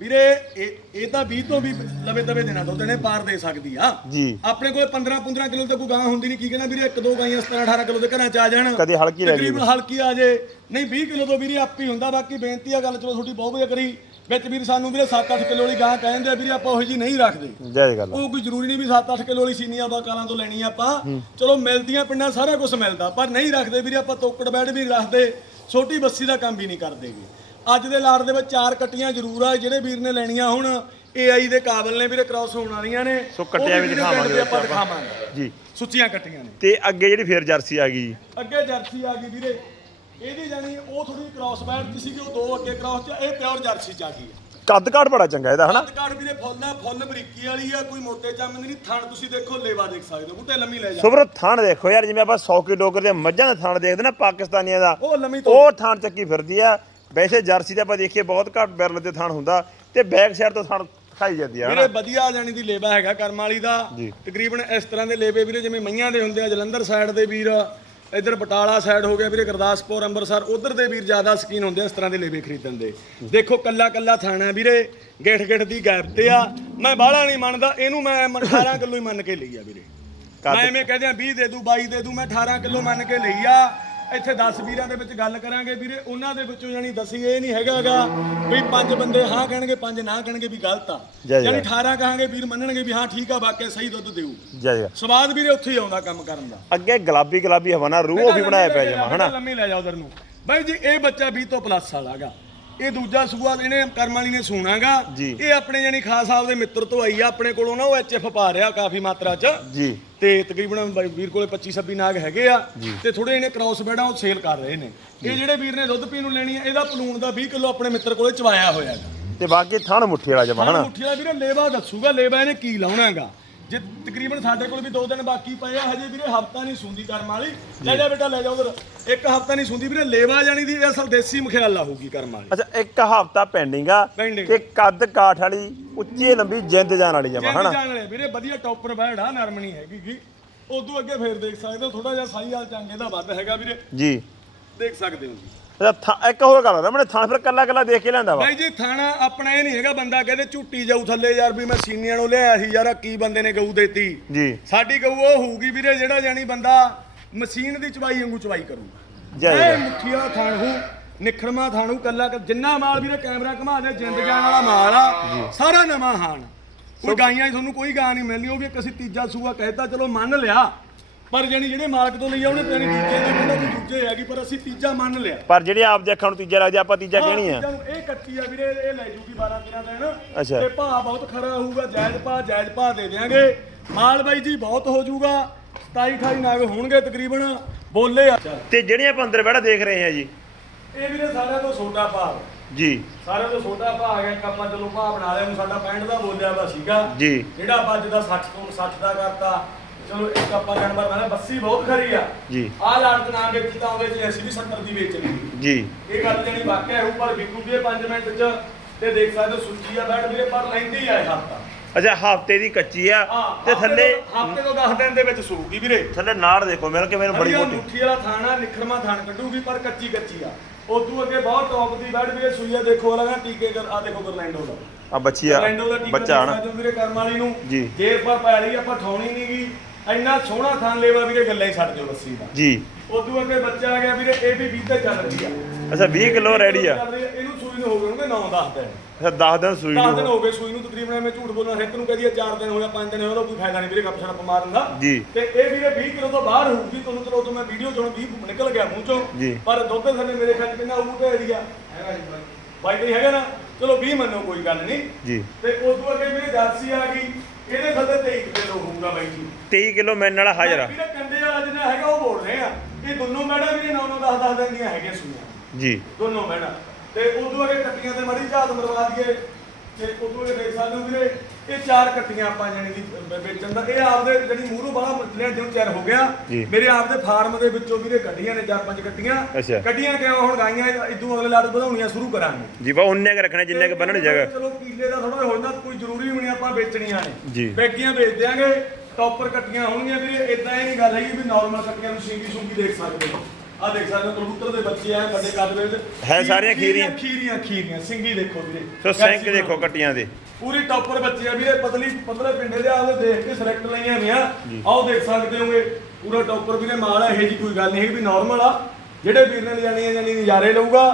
ਵੀਰੇ ਇਹ ਇਹ ਤਾਂ 20 ਤੋਂ ਵੀ ਲਵੇ ਤਵੇ ਦੇਣਾ ਦੁੱਧ ਨੇ ਪਾਰ ਦੇ ਸਕਦੀ ਆ। ਜੀ। ਆਪਣੇ ਕੋਲ 15 15 ਕਿਲੋ ਤੱਕ ਕੋਈ ਗਾਂ ਹੁੰਦੀ ਨਹੀਂ ਕੀ ਕਹਿਣਾ ਵੀਰੇ? ਇੱਕ ਦੋ ਗਾਈਆਂ 17 18 ਕਿਲੋ ਦੇ ਘਰਾਂ ਚ ਆ ਜਾਣ। ਕਦੇ ਹਲਕੀ ਲੈ ਲਈ ਤਕਰੀਬਨ ਹਲਕੀ ਆ ਜੇ। ਨਹੀਂ 20 ਕਿਲੋ ਤੋਂ ਵੀਰੇ ਆਪ ਹੁੰਦਾ। ਬਾਕੀ ਬੇਨਤੀ ਆ ਗੱਲ ਚਲੋ ਤੁਹਾਡੀ ਬਹੁਤ ਵਧੀਆ ਕਰੀ। ਵਿੱਚ ਵੀਰ ਸਾਨੂੰ ਵੀਰੇ 7-8 ਕਿਲੋ ਵਾਲੀ ਗਾਂ ਕਹਿੰਦੇ ਵੀਰੇ ਆਪਾਂ ਉਹੋ ਜੀ ਨਹੀਂ ਰੱਖਦੇ। ਜੈ ਗੱਲ ਉਹ ਕੋਈ ਜ਼ਰੂਰੀ ਨਹੀਂ ਵੀ 7-8 ਕਿਲੋ ਵਾਲੀ ਸੀਨੀਆਂ ਬਾਕਾਲਾਂ ਤੋਂ ਲੈਣੀ ਆਪਾਂ। ਚਲੋ ਮਿਲਦੀਆਂ ਪਿੰਡਾਂ ਸਾਰਾ ਕੁਝ ਮਿਲਦਾ ਪਰ ਨਹੀਂ ਰੱਖਦੇ ਵੀਰੇ ਆਪਾਂ ਤੋਕੜ ਬੈਡ ਵੀ ਰੱਖਦੇ। ਛੋਟੀ ਬੱਸੀ ਦਾ ਕੰਮ ਵੀ ਨਹੀਂ ਕਰਦੇਗੇ ਅੱਜ ਦੇ ਲਾੜ ਦੇ ਵਿੱਚ ਚਾਰ ਕੱਟੀਆਂ ਜ਼ਰੂਰ ਆ ਜਿਹੜੇ ਵੀਰ ਨੇ ਲੈਣੀਆਂ ਹੁਣ AI ਦੇ ਕਾਬਲ ਨੇ ਵੀਰੇ ਕ੍ਰਾਸ ਹੋਣ ਵਾਲੀਆਂ ਨੇ। ਸੋ ਕੱਟੀਆਂ ਵੀ ਦਿਖਾਵਾਂਗੇ ਆਪਾਂ ਜੀ। ਸੁੱਚੀਆਂ ਕੱਟੀਆਂ ਨੇ। ਤੇ ਅੱਗੇ ਜਿਹੜੀ ਫੇਰ ਜਰਸੀ ਆ ਗਈ। ਅੱਗੇ ਜਰਸੀ ਆ ਗਈ ਵੀਰੇ। ਇਹਦੀ ਜਾਨੀ ਉਹ ਥੋੜੀ ਕ੍ਰਾਸ ਬੈਡ ਚ ਸੀਗੀ ਉਹ ਦੋ ਅੱਗੇ ਕ੍ਰਾਸ ਚ ਇਹ ਪਿਓਰ ਜਰਸੀ ਚ ਆ ਗਈ ਕੱਦ ਕਾਠ ਬੜਾ ਚੰਗਾ ਇਹਦਾ ਹਨਾ? ਕੱਦ ਕਾਠ ਵੀਰੇ ਫੁੱਲ ਆ ਫੁੱਲ ਬਰੀਕੀ ਵਾਲੀ ਆ ਕੋਈ ਮੋਟੇ ਚੰਮ ਨਹੀਂ। ਥਣ ਤੁਸੀਂ ਦੇਖੋ ਲੇਵਾ ਦੇਖ ਸਕਦੇ ਹੋ ਬੂਟੇ ਲੰਮੀ ਲੈ ਜਾ। ਸੁਬਰ ਥਾਣ ਦੇਖੋ ਯਾਰ ਜਿਵੇਂ ਆਪਾਂ 100 ਕਿਲੋ ਦੇ ਮੱਝਾਂ ਦਾ ਥਾਣ ਦੇਖਦੇ ਨਾ ਪਾਕਿਸਤਾਨੀਆਂ ਦਾ ਉਹ ਲੰਮੀ ਉਹ ਥਾਣ ਚੱਕੀ ਫਿਰਦੀ ਆ। ਵੈਸੇ ਜਰਸੀ ਤੇ ਆਪਾਂ ਦੇਖੀਏ ਬਹੁਤ ਘੱਟ ਬੈਰਲ ਤੇ ਥਾਣ ਹੁੰਦਾ ਤੇ ਬੈਕ ਸਾਈਡ ਤੋਂ ਥਾਣ ਖਾਈ ਜਾਂਦੀ ਆ ਵੀਰੇ ਹਨਾ ਵਧੀਆ ਜਾਣੀ ਦੀ ਲੇਵਾ ਹੈਗਾ ਕਰਮ ਵਾਲੀ ਦਾ। ਜੀ। ਤਕਰੀਬਨ ਇਸ ਤਰ੍ਹਾਂ ਦੇ ਲੇਵੇ ਵੀਰੇ ਜਿਵੇਂ ਮਈਆਂ ਦੇ ਹੁੰਦੇ ਆ ਜਲੰਧਰ ਸਾਈਡ ਦੇ ਵੀਰ ਇਧਰ ਬਟਾਲਾ ਸਾਈਡ ਹੋ ਗਿਆ ਵੀਰੇ ਗੁਰਦਾਸਪੁਰ ਅੰਮ੍ਰਿਤਸਰ ਉਧਰ ਦੇ ਵੀਰ ਜ਼ਿਆਦਾ ਸਕੀਨ ਹੁੰਦੇ ਆ ਇਸ ਤਰ੍ਹਾਂ ਦੇ ਲੇਵੇ ਖਰੀਦਣ ਦੇ। ਦੇਖੋ ਕੱਲਾ ਕੱਲਾ ਥਾਣਾ ਵੀਰੇ ਗਿੱਠ ਗਿੱਠ ਦੀ ਗੈਪ ਤੇ ਆ। ਮੈਂ ਬਾਹਲਾ ਨਹੀਂ ਮੰਨਦਾ ਇਹਨੂੰ ਮੈਂ 18 ਕਿਲੋ ਹੀ ਮੰਨ ਕੇ ਲਈ ਆ ਵੀਰੇ। ਮੈਂ ਐਵੇਂ ਕਹਦਿਆਂ 20 ਦੇ ਦੂ 22 ਦੇ ਦੂ ਮੈਂ 18 ਕਿਲੋ ਮੰਨ ਕੇ ਲਈ ਆ। ਇੱਥੇ 10 ਵੀਰਾਂ ਦੇ ਵਿੱਚ ਗੱਲ ਕਰਾਂਗੇ ਵੀਰੇ ਉਹਨਾਂ ਦੇ ਵਿੱਚੋਂ ਜਾਨੀ ਦਸੀ ਇਹ ਨਹੀਂ ਹੈਗਾਗਾ ਵੀ ਪੰਜ ਬੰਦੇ ਹਾਂ ਕਹਿਣਗੇ ਪੰਜ ਨਾ ਕਹਿਣਗੇ ਵੀ ਗਲਤ ਆ। ਜੈ ਜੈ। ਯਾਨੀ 18 ਕਹਾਂਗੇ ਵੀਰ ਮੰਨਣਗੇ ਵੀ ਹਾਂ ਠੀਕ ਆ ਵਾਕਿਆ ਸਹੀ ਦੁੱਧ ਦੇਊ। ਜੈ ਜੈ। ਸਵਾਦ ਵੀਰੇ ਉੱਥੇ ਹੀ ਆਉਂਦਾ ਕੰਮ ਕਰਨ ਦਾ। ਅੱਗੇ ਗੁਲਾਬੀ ਗੁਲਾਬੀ ਹਵਾ ਨਾਲ ਰੂਹ ਉਹ ਵੀ ਬਣਾਇਆ ਪਿਆ ਜਮਾ ਹਨਾ? ਲੰਮੀ ਲੈ ਜਾ ਉਧਰ ਨੂੰ। ਬਾਈ ਜੀ ਇਹ ਬੱਚਾ 20 ਤੋਂ ਪਲੱਸ ਵਾਲਾਗਾ ਇਹ ਦੂਜਾ ਸੂਆ ਇਹਨੇ ਕਰਮ ਵਾਲੀ ਨੇ ਸੂਣਾਗਾ। ਜੀ। ਇਹ ਆਪਣੇ ਜਾਨੀ ਖਾਸ ਸਾਹਿਬ ਦੇ ਮਿੱਤਰ ਤੋਂ ਆਈ ਆ ਆਪਣੇ ਕੋਲੋਂ ਨਾ ਉਹ ਐਚਐਫ ਪਾ ਰਿਹਾ ਕਾਫੀ ਮਾਤਰਾ 'ਚ। ਜੀ। ਤੇ ਤਕਰੀਬਨ ਬਾਈ ਵੀਰ ਕੋਲੇ 25 26 ਨਾਗ ਹੈਗੇ ਆ। ਤੇ ਥੋੜੇ ਇਹਨੇ ਕ੍ਰਾਸ ਬੈਡਾਂ ਉਹ ਸੇਲ ਕਰ ਰਹੇ ਨੇ। ਇਹ ਜਿਹੜੇ ਵੀਰ ਨੇ ਦੁੱਧ ਪੀਣ ਨੂੰ ਲੈਣੀ ਆ ਇਹਦਾ ਪਲੂਣ ਦਾ 20 ਕਿਲੋ ਆਪਣੇ ਮਿੱਤਰ ਕੋਲੇ ਚਵਾਇਆ ਹੋਇਆ ਤੇ ਬਾਕੀ ਥਾਣ ਮੁੱਠੀ ਵਾਲਾ ਜਮਾ ਹਨਾ? ਮੁੱਠੀ ਦਾ ਵੀਰੇ ਲੇਵਾ ਦੱਸੂਗਾ ਲੇਵਾ ਇਹਨੇ ਕੀ ਲਾਉਣਾਗਾ ਜੇ ਤਕਰੀਬਨ ਸਾਡੇ ਕੋਲ ਵੀ 2 ਦਿਨ ਬਾਕੀ ਪਏ ਆ ਹਜੇ ਵੀਰੇ ਹਫਤਾ ਨਹੀਂ ਸੁੰਦੀ ਕਰਮ ਵਾਲੀ। ਲੈ ਜਾ ਬੇਟਾ ਲੈ ਜਾ ਉਧਰ। ਇੱਕ ਹਫਤਾ ਨਹੀਂ ਸੁੰਦੀ ਵੀਰੇ ਲੇਵਾ ਜਾਣੀ ਦੀ ਅਸਲ ਦੇਸੀ ਮਖਿਆਲਾ ਹੋਊਗੀ ਕਰਮ ਵਾਲੀ। ਅੱਛਾ ਇੱਕ ਹਫਤਾ ਪੈਂਡਿੰਗ ਆ Pending। ਤੇ ਕੱਦ ਕਾਠ ਵਾਲੀ ਉੱਚੀ ਲੰਬੀ ਜਿੰਦ ਜਾਣ ਵਾਲੀ ਜਮਾ ਜਿੰਦ ਹਨਾ? ਜਾਣ ਵਾਲੇ ਵੀਰੇ ਵਧੀਆ ਟੌਪਰ ਬੈੜ ਆ ਨਰਮ ਨਹੀਂ ਹੈਗੀ ਗੀ। ਉਦੋਂ ਅੱਗੇ ਫੇਰ ਦੇਖ ਸਕਦੇ ਹੋ ਥੋੜਾ ਜਿਹਾ ਸਾਈ ਵਾਲ ਚੰਗੇ ਦਾ ਵੱਧ ਹੈਗਾ ਵੀਰੇ। ਜੀ। ਦੇਖ ਸਕਦੇ ਹੋ ਜੀ। ਅੱਛਾ ਥਾਂ- ਇੱਕ ਹੋਰ ਗੱਲ ਆ ਮੈਂ ਥਾਂ ਫਿਰ ਕੱਲਾ ਕੱਲਾ ਦੇਖ ਕੇ ਲੈਂਦਾ ਵਾ। ਬਾਈ ਜੀ ਥਾਣਾ ਆਪਣਾ ਇਹ ਨਹੀਂ ਹੈਗਾ ਬੰਦਾ ਕਹਿੰਦੇ ਝੂਟੀ ਜਾਊ ਥੱਲੇ ਯਾਰ ਵੀ ਮੈਂ ਸੀਨੀਆਂ ਨੂੰ ਲਿਆਇਆ ਸੀ ਯਾਰ ਆਹ ਕੀ ਬੰਦੇ ਨੇ ਗਊ ਦੇਤੀ। ਜੀ। ਸਾਡੀ ਗਊ ਉਹ ਹੋਊਗੀ ਵੀਰੇ ਜਿਹੜਾ ਜਾਨੀ ਬੰਦਾ ਮਸ਼ੀਨ ਦੀ ਚਵਾਈ ਵਾਂਗੂ ਚਵਾਈ ਕਰੂਗਾ। ਜੈ ਇਹ ਜੈ। ਮੁੱਠੀ ਵਾਲਾ ਥਾਣ ਨਿਖਰਮਾ ਥਾਣੂ ਕੱਲਾ ਕੱਲਾ- ਜਿੰਨਾ ਮਾਲ ਵੀਰੇ ਕੈਮਰਾ ਘੁਮਾ ਦੇ ਜਿੰਦ ਜਾਣ ਵਾਲਾ ਮਾਲ ਆ ਸਾਰਾ ਨਵਾਂ ਹਾਣ। ਕੋਈ ਗਾਈਆਂ 'ਚ ਤੁਹਾਨੂੰ ਕੋਈ ਗਾਂ ਨਹੀਂ ਮਿਲਣੀ ਉਹ ਵੀ ਇੱਕ ਅਸੀਂ ਤੀਜਾ ਸੂਆ ਕਹਿਤਾ ਚਲੋ ਮੰਨ ਲਿਆ। ਪਰ ਜਾਨੀ ਜਿਹੜੇ ਮਾਲਕ ਤੋਂ ਲਈ ਆ ਉਹਨੇ ਪਤਾ ਨਹੀਂ ਦੂਜੇ ਦੇ ਕਹਿੰਦਾ ਵੀ ਦੂਜੇ ਹੈਗੀ ਪਰ ਅਸੀਂ ਤੀਜਾ ਮੰਨ ਲਿਆ। ਪਰ ਜਿਹੜੇ ਆਪ ਦੇ ਅੱਖਾਂ ਨੂੰ ਤੀਜਾ ਲੱਗਦਾ ਆਪਾਂ ਤੀਜਾ ਕਹਿਣੀ ਆ। ਹਾਂ, ਤੀਜਾ ਨੂੰ ਇਹ ਕੱਚੀ ਆ ਵੀਰੇ ਇਹ ਲੈ ਜੂਗੀ 12 13 ਦਿਨ। ਅੱਛਾ। ਤੇ ਭਾਅ ਬਹੁਤ ਖਰਾ ਹੋਊਗਾ ਜਾਇਜ਼ ਭਾਅ ਜਾਇਜ਼ ਭਾਅ ਦੇ ਦੇਾਂਗੇ ਮਾਲ ਬਾਈ ਜੀ ਬਹੁਤ ਹੋ ਜਾਊਗਾ 27 28 ਨਾਗ ਹੋਣਗੇ ਤਕਰੀਬਨ ਬੋਲੇ ਆ। ਤੇ ਜਿਹੜੀਆਂ ਆਪਾਂ ਅੰਦਰ ਬੈਠਾ ਦੇਖ ਰਹੇ ਹਾਂ ਜੀ? ਇਹ ਵੀਰੇ ਸਾਰਿਆਂ ਤੋਂ ਛੋਟਾ ਭਾਅ। ਜੀ। ਸਾਰਿਆਂ ਤੋਂ ਛੋਟਾ ਭਾਅ ਆ ਗਿਆ ਇੱਕ ਆਪਾਂ ਚਲੋ ਭਾਅ ਬਣਾ ਲਿਆ ਹੁਣ ਸਾਡਾ 65 ਦਾ ਬੋਲਿਆ ਵਾ ਸੀਗਾ। ਜੀ। ਜਿਹੜਾ ਆਪਾਂ ਅੱਜ ਦਾ 60 ਤੋਂ 60 ਦਾ ਕਰਤਾ ਚਲੋ ਇੱਕ ਆਪਾਂ ਜਾਨਵਰ ਨਾਲ ਬੱਸੀ ਬਹੁਤ ਖਰੀ ਆ। ਜੀ। ਆਹ ਲਾੜ ਦੇ ਨਾਮ ਵੇਚੀ ਤਾਂ ਉਹਦੇ ਚ ਅਸੀਂ ਵੀ 70 ਦੀ ਵੇਚਣੀ ਜੀ। ਇਹ ਗੱਲ ਜਣੀ ਵਾਕਿਆ ਹੈ ਉੱਪਰ ਵਿਕੂਗੀ ਇਹ 5 ਮਿੰਟ ਚ ਤੇ ਦੇਖ ਸਕਦੇ ਹੋ ਸੁੱਚੀ ਆ ਬੈਠ ਵੀਰੇ ਪਰ ਲੈਂਦੀ ਆ ਇਹ ਹਫਤਾ। ਅੱਛਾ ਹਫ਼ਤੇ ਦੀ ਕੱਚੀ ਆ ਤੇ ਥੱਲੇ ਹਫ਼ਤੇ ਤੋਂ 10 ਦਿਨ ਦੇ ਵਿੱਚ ਸੂਗੀ ਵੀਰੇ। ਥੱਲੇ ਨਾੜ ਦੇਖੋ ਮਿਲ ਕੇ ਮੈਨੂੰ ਬੜੀ ਮੋਟੀ। ਮੁੱਠੀ ਵਾਲਾ ਥਾਣਾ ਨਿਖਰਮਾ ਥਾਣ ਕੱਢੂਗੀ ਪਰ ਕੱਚੀ ਕੱਚੀ ਆ। ਉਦੋਂ ਅੱਗੇ ਬਹੁਤ ਟੌਪ ਦੀ ਬੈਠ ਵੀਰੇ ਸੂਈ ਆ ਦੇਖੋ ਲਗਾ ਟੀਕੇ ਕਰ ਆ ਦੇਖੋ ਗਰਲੈਂਡੋ ਦਾ। ਆ ਬੱਚੀ ਆ ਦਾ ਬੱਚਾ ਹਨਾ। ਵੀਰੇ ਕਰਮ ਵਾਲੀ ਨੂੰ। ਜੀ। ਜੇਰ ਪਰ ਪੈ ਰਹੀ ਆਪਾਂ ਠਾਉਣੀ ਨਹੀਂਗੀ ਇੰਨਾ ਸੋਹਣਾ ਥਾਂ ਲੇਵਾ ਵੀਰੇ ਗੱਲਾਂ ਹੀ ਛੱਡ ਦਿਓ ਬੱਸੀ ਦਾ। ਜੀ। ਉਦੋਂ ਅੱਗੇ ਬੱਚਾ ਆ ਗਿਆ ਵੀਰੇ ਇਹ ਵੀ 20 ਤੇ ਚੱਲ ਰਹੀ ਆ। ਅੱਛਾ 20 ਕਿਲੋ ਰੈਡੀ ਆ। ਚੱਲ ਰਹੀ ਇਹਨੂੰ ਸੂਈ ਨੂੰ ਹੋ ਗਏ ਹੋਣਗੇ 9 10 ਦਿਨ। ਅੱਛਾ 10 ਦਿਨ ਸੂਈ 10 ਦਿਨ ਨੂੰ ਹੋ ਗਏ ਸੂਈ ਨੂੰ ਤਕਰੀਬਨ ਐਵੇਂ ਝੂਠ ਬੋਲਣਾ ਹਰ ਇੱਕ ਨੂੰ ਕਹਦੀ 4 ਦਿਨ ਹੋਇਆ 5 ਦਿਨ ਹੋਇਆ ਉਹਦਾ ਕੋਈ ਫਾਇਦਾ ਨਹੀਂ ਵੀਰੇ ਗੱਪ ਛੜਪ ਮਾਰਨ ਦਾ। ਜੀ। ਤੇ ਇਹ ਵੀਰੇ 20 ਕਿਲੋ ਤੋਂ ਬਾਹਰ ਹੋਊਗੀ ਤੁਹਾਨੂੰ ਚਲੋ ਤੋਂ ਮੈਂ ਵੀਡੀਓ ਚੋਂ 20 ਨਿਕਲ ਗਿਆ ਮੂੰਹ ਚੋਂ। ਜੀ। ਪਰ ਦੁੱਧ ਦੇ ਥੱਲੇ ਮੇਰੇ ਖਿਆਲ ਕਿੰਨਾ ਹੋਊ ਤੇ ਏਰੀਆ ਬਾਈ ਤੇ ਹੈਗਾ ਨਾ? ਚਲੋ 20 ਮੰਨੋ ਕੋਈ ਗੱਲ ਨਹੀਂ। ਜੀ। ਤੇ ਉਸ ਤੋਂ ਅੱਗੇ ਮੇਰੇ ਜਰਸੀ ਆ ਗਈ। ਇਹਦੇ ਥੱਲੇ 23 ਕਿਲੋ ਹੋਊਗਾ ਬਾਈ ਜੀ? 23 ਕਿਲੋ ਮੈਨ ਵਾਲਾ ਹਾਜ਼ਰ। ਆ ਵੀਰੇ ਕੰਡੇ ਵਾਲਾ ਜਿਹੜਾ ਹੈਗਾ ਉਹ ਬੋਲ ਰਹੇ ਆ। ਇਹ ਦੋਨੋਂ ਮੈਡਮ ਵੀਰੇ 9 9 10 10 ਦਿਨ ਦੀਆਂ ਹੈਗੀਆਂ ਸੂਈਆਂ ਜੀ। ਦੋਨੋਂ ਮੈਡਮ। ਤੇ ਉਦੋਂ ਅੱਗੇ ਕੱਟੀਆਂ ਤੇ ਮੜੀ ਝਾਤ ਮਰਵਾ ਦਈਏ। ਤੇ ਉਦੋਂ ਅੱਗੇ ਦੇਖ ਸਕਦੇ ਹੋ ਵੀਰੇ ਇਹ ਚਾਰ ਕੱਟੀਆਂ ਆਪਾਂ ਦੀ ਵੇ- ਵੇਚਣ ਦਾ। ਇਹ ਆਪਦੇ ਜਿਹੜੀ ਮੂਹਰੋਂ ਬਾਹਲਾ ਮਤਲਿਆ ਜਿਉਂ ਚਿਰ ਹੋ ਗਿਆ। ਮੇਰੇ ਆਪਦੇ ਫਾਰਮ ਦੇ ਵਿੱਚੋਂ ਵੀਰੇ ਕੱਢੀਆਂ ਨੇ ਚਾਰ ਪੰਜ ਕੱਟੀਆਂ। ਕੱਢੀਆਂ ਕਿਉਂ? ਹੁਣ ਗਾਈਆਂ ਇਦੋਂ ਅਗਲੇ ਲੜ ਵਧਾਉਣੀਆਂ ਸ਼ੁਰੂ ਕਰਾਂਗੇ। ਜੀ ਬਾ ਉਹਨੇ ਕ ਰੱਖਣਾ ਜਿੰਨੇ ਕ ਬੰਨਣ ਜਗ੍ਹਾ। ਚਲੋ ਕੀਲੇ ਦਾ ਥੋੜਾ ਹੋ ਜਾਂਦਾ ਕੋਈ ਜ਼ਰੂਰੀ ਵੀ ਨਹੀਂ ਆਪਾਂ ਵੇਚਣੀਆਂ ਨੇ। ਬੈਗੀਆਂ ਵੇਚ ਦਿਆਂਗੇ ਟੌਪਰ ਕੱਟੀਆਂ ਹੋਣਗੀਆਂ ਵੀਰੇ। ਇਦਾਂ ਇਹ ਨਹੀਂ ਗੱਲ ਹੈਗੀ ਵੀ ਨਾਰਮਲ ਕੱਟੀਆਂ ਨੂੰ ਸਿੰਗੀ ਸੁੰਗੀ ਦੇਖ ਸਕਦੇ ਹੋ। ਆ ਦੇਖ ਸਕਦੇ ਹੋ ਕਬੂਤਰ ਦੇ ਬੱਚੇ ਆ ਵੱਡੇ ਕੱਦ ਦੇ। ਹੈ ਸਾਰੀਆਂ ਖੀਰੀਆਂ? ਖੀਰੀਆਂ। ਖੀਰੀਆਂ ਸਿੰਗੀ ਦੇਖੋ ਵੀਰੇ। ਸੋ ਸੈਂਕ ਦੇਖੋ ਕੱਟੀਆਂ ਦੇ। ਪੂਰੀ ਟੌਪਰ ਬੱਚੇ ਆ ਵੀਰੇ ਪਤਲੀ ਪਤਲੇ ਪਿੰਡੇ ਦੇ ਆਪਦੇ ਦੇਖ ਕੇ ਸਿਲੈਕਟ ਲਈਆਂ ਨੇ ਆ ਆਓ ਦੇਖ ਸਕਦੇ ਹੋਗੇ ਪੂਰਾ ਟੌਪਰ ਵੀਰੇ ਮਾਲ ਹੈ ਇਹ ਜੀ ਕੋਈ ਗੱਲ ਨਹੀਂ ਵੀ ਨਾਰਮਲ ਆ। ਜਿਹੜੇ ਵੀਰ ਨੇ ਲਿਜਾਣੀ ਹੈ ਜਾਨੀ ਨਜ਼ਾਰੇ ਲਊਗਾ।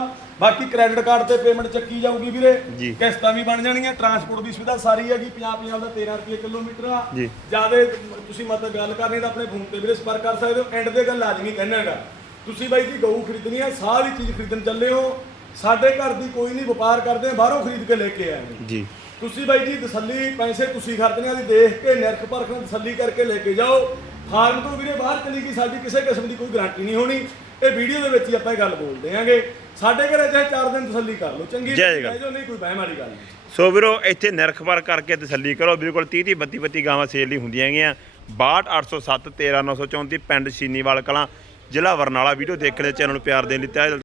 ਬਾਕੀ ਕ੍ਰੈਡਿਟ ਕਾਰਡ ਤੇ ਪੇਮੈਂਟ ਚੱਕੀ ਜਾਊਗੀ ਵੀਰੇ। ਕਿਸ਼ਤਾਂ ਵੀ ਬਣ ਜਾਣਗੀਆਂ ਟਰਾਂਸਪੋਰਟ ਦੀ ਸੁਵਿਧਾ ਸਾਰੀ ਹੈਗੀ 50 50 ਦਾ 13 ਰੁਪਏ ਕਿਲੋਮੀਟਰ ਆ। ਜਿਆਦੇ ਤੁਸੀਂ ਮਤਲਬ ਗੱਲ ਕਰਨੀ ਤਾਂ ਆਪਣੇ ਫੋਨ ਤੇ ਵੀਰੇ ਸੰਪਰਕ ਕਰ ਸਕਦੇ ਹੋ ਐਂਡ ਦੇ ਗੱਲ ਲਾਜ਼ਮੀ ਕਹਿਣਾ ਹੈਗਾ। ਤੁਸੀਂ ਬਾਈ ਜੀ ਗਊ ਖਰੀਦਣੀ ਆ ਸਾਰੀ ਚੀਜ਼ ਖਰੀਦਣ ਚੱਲੇ ਹੋ। ਸਾਡੇ ਘਰ ਦੀ ਕੋਈ ਨਹੀਂ ਵਪਾਰ ਕਰਦੇ ਬਾਹਰੋਂ ਖਰੀਦ ਕੇ ਲੈ ਕੇ ਆਏ ਜੀ। ਤੁਸੀਂ ਬਾਈ ਜੀ ਤਸੱਲੀ ਪੈਸੇ ਤੁਸੀਂ ਖਰਚਣੇ ਆ ਦੀ ਦੇਖ ਕੇ ਨਿਰਖ ਪਰਖ ਨਾਲ ਤਸੱਲੀ ਕਰਕੇ ਲੈ ਕੇ ਜਾਓ। ਫਾਰਮ ਤੋਂ ਵੀਰੇ ਬਾਹਰ ਚਲੀ ਗਈ ਸਾਡੀ ਕਿਸੇ ਕਿਸਮ ਦੀ ਕੋਈ ਗਾਰੰਟੀ ਨਹੀਂ ਹੋਣੀ। ਇਹ ਵੀਡੀਓ ਦੇ ਵਿੱਚ ਹੀ ਆਪਾਂ ਇਹ ਗੱਲ ਬੋਲਦੇ ਆਂਗੇ ਸਾਡੇ ਘਰੇ ਚਾਹੇ 4 ਦਿਨ ਤਸੱਲੀ ਕਰ ਲਓ ਚੰਗੀ ਜੈ ਲੈ। ਜਾਓ ਨਹੀਂ ਕੋਈ ਵਹਿਮ ਵਾਲੀ ਗੱਲ ਨਹੀਂ। ਸੋ ਵੀਰੋ ਇੱਥੇ ਨਿਰਖਪਰ ਕਰਕੇ ਤਸੱਲੀ ਕਰੋ। ਬਿਲਕੁਲ 30 30 32 32 ਗਾਵਾਂ ਸੇਲ ਲਈ ਹੁੰਦੀਆਂ ਹੈਗੀਆਂ। 62807 13934 ਪਿੰਡ ਸੀਨੀਵਾਲ ਕਲਾਂ। ਜ਼ਿਲ੍ਹਾ ਬਰਨਾਲਾ ਵੀਡੀਓ ਦੇਖਣ ਦੇ ਚੈਨਲ ਨੂੰ ਪਿਆਰ ਦੇਣ ਲਈ ਤਹਿ ਦਿਲ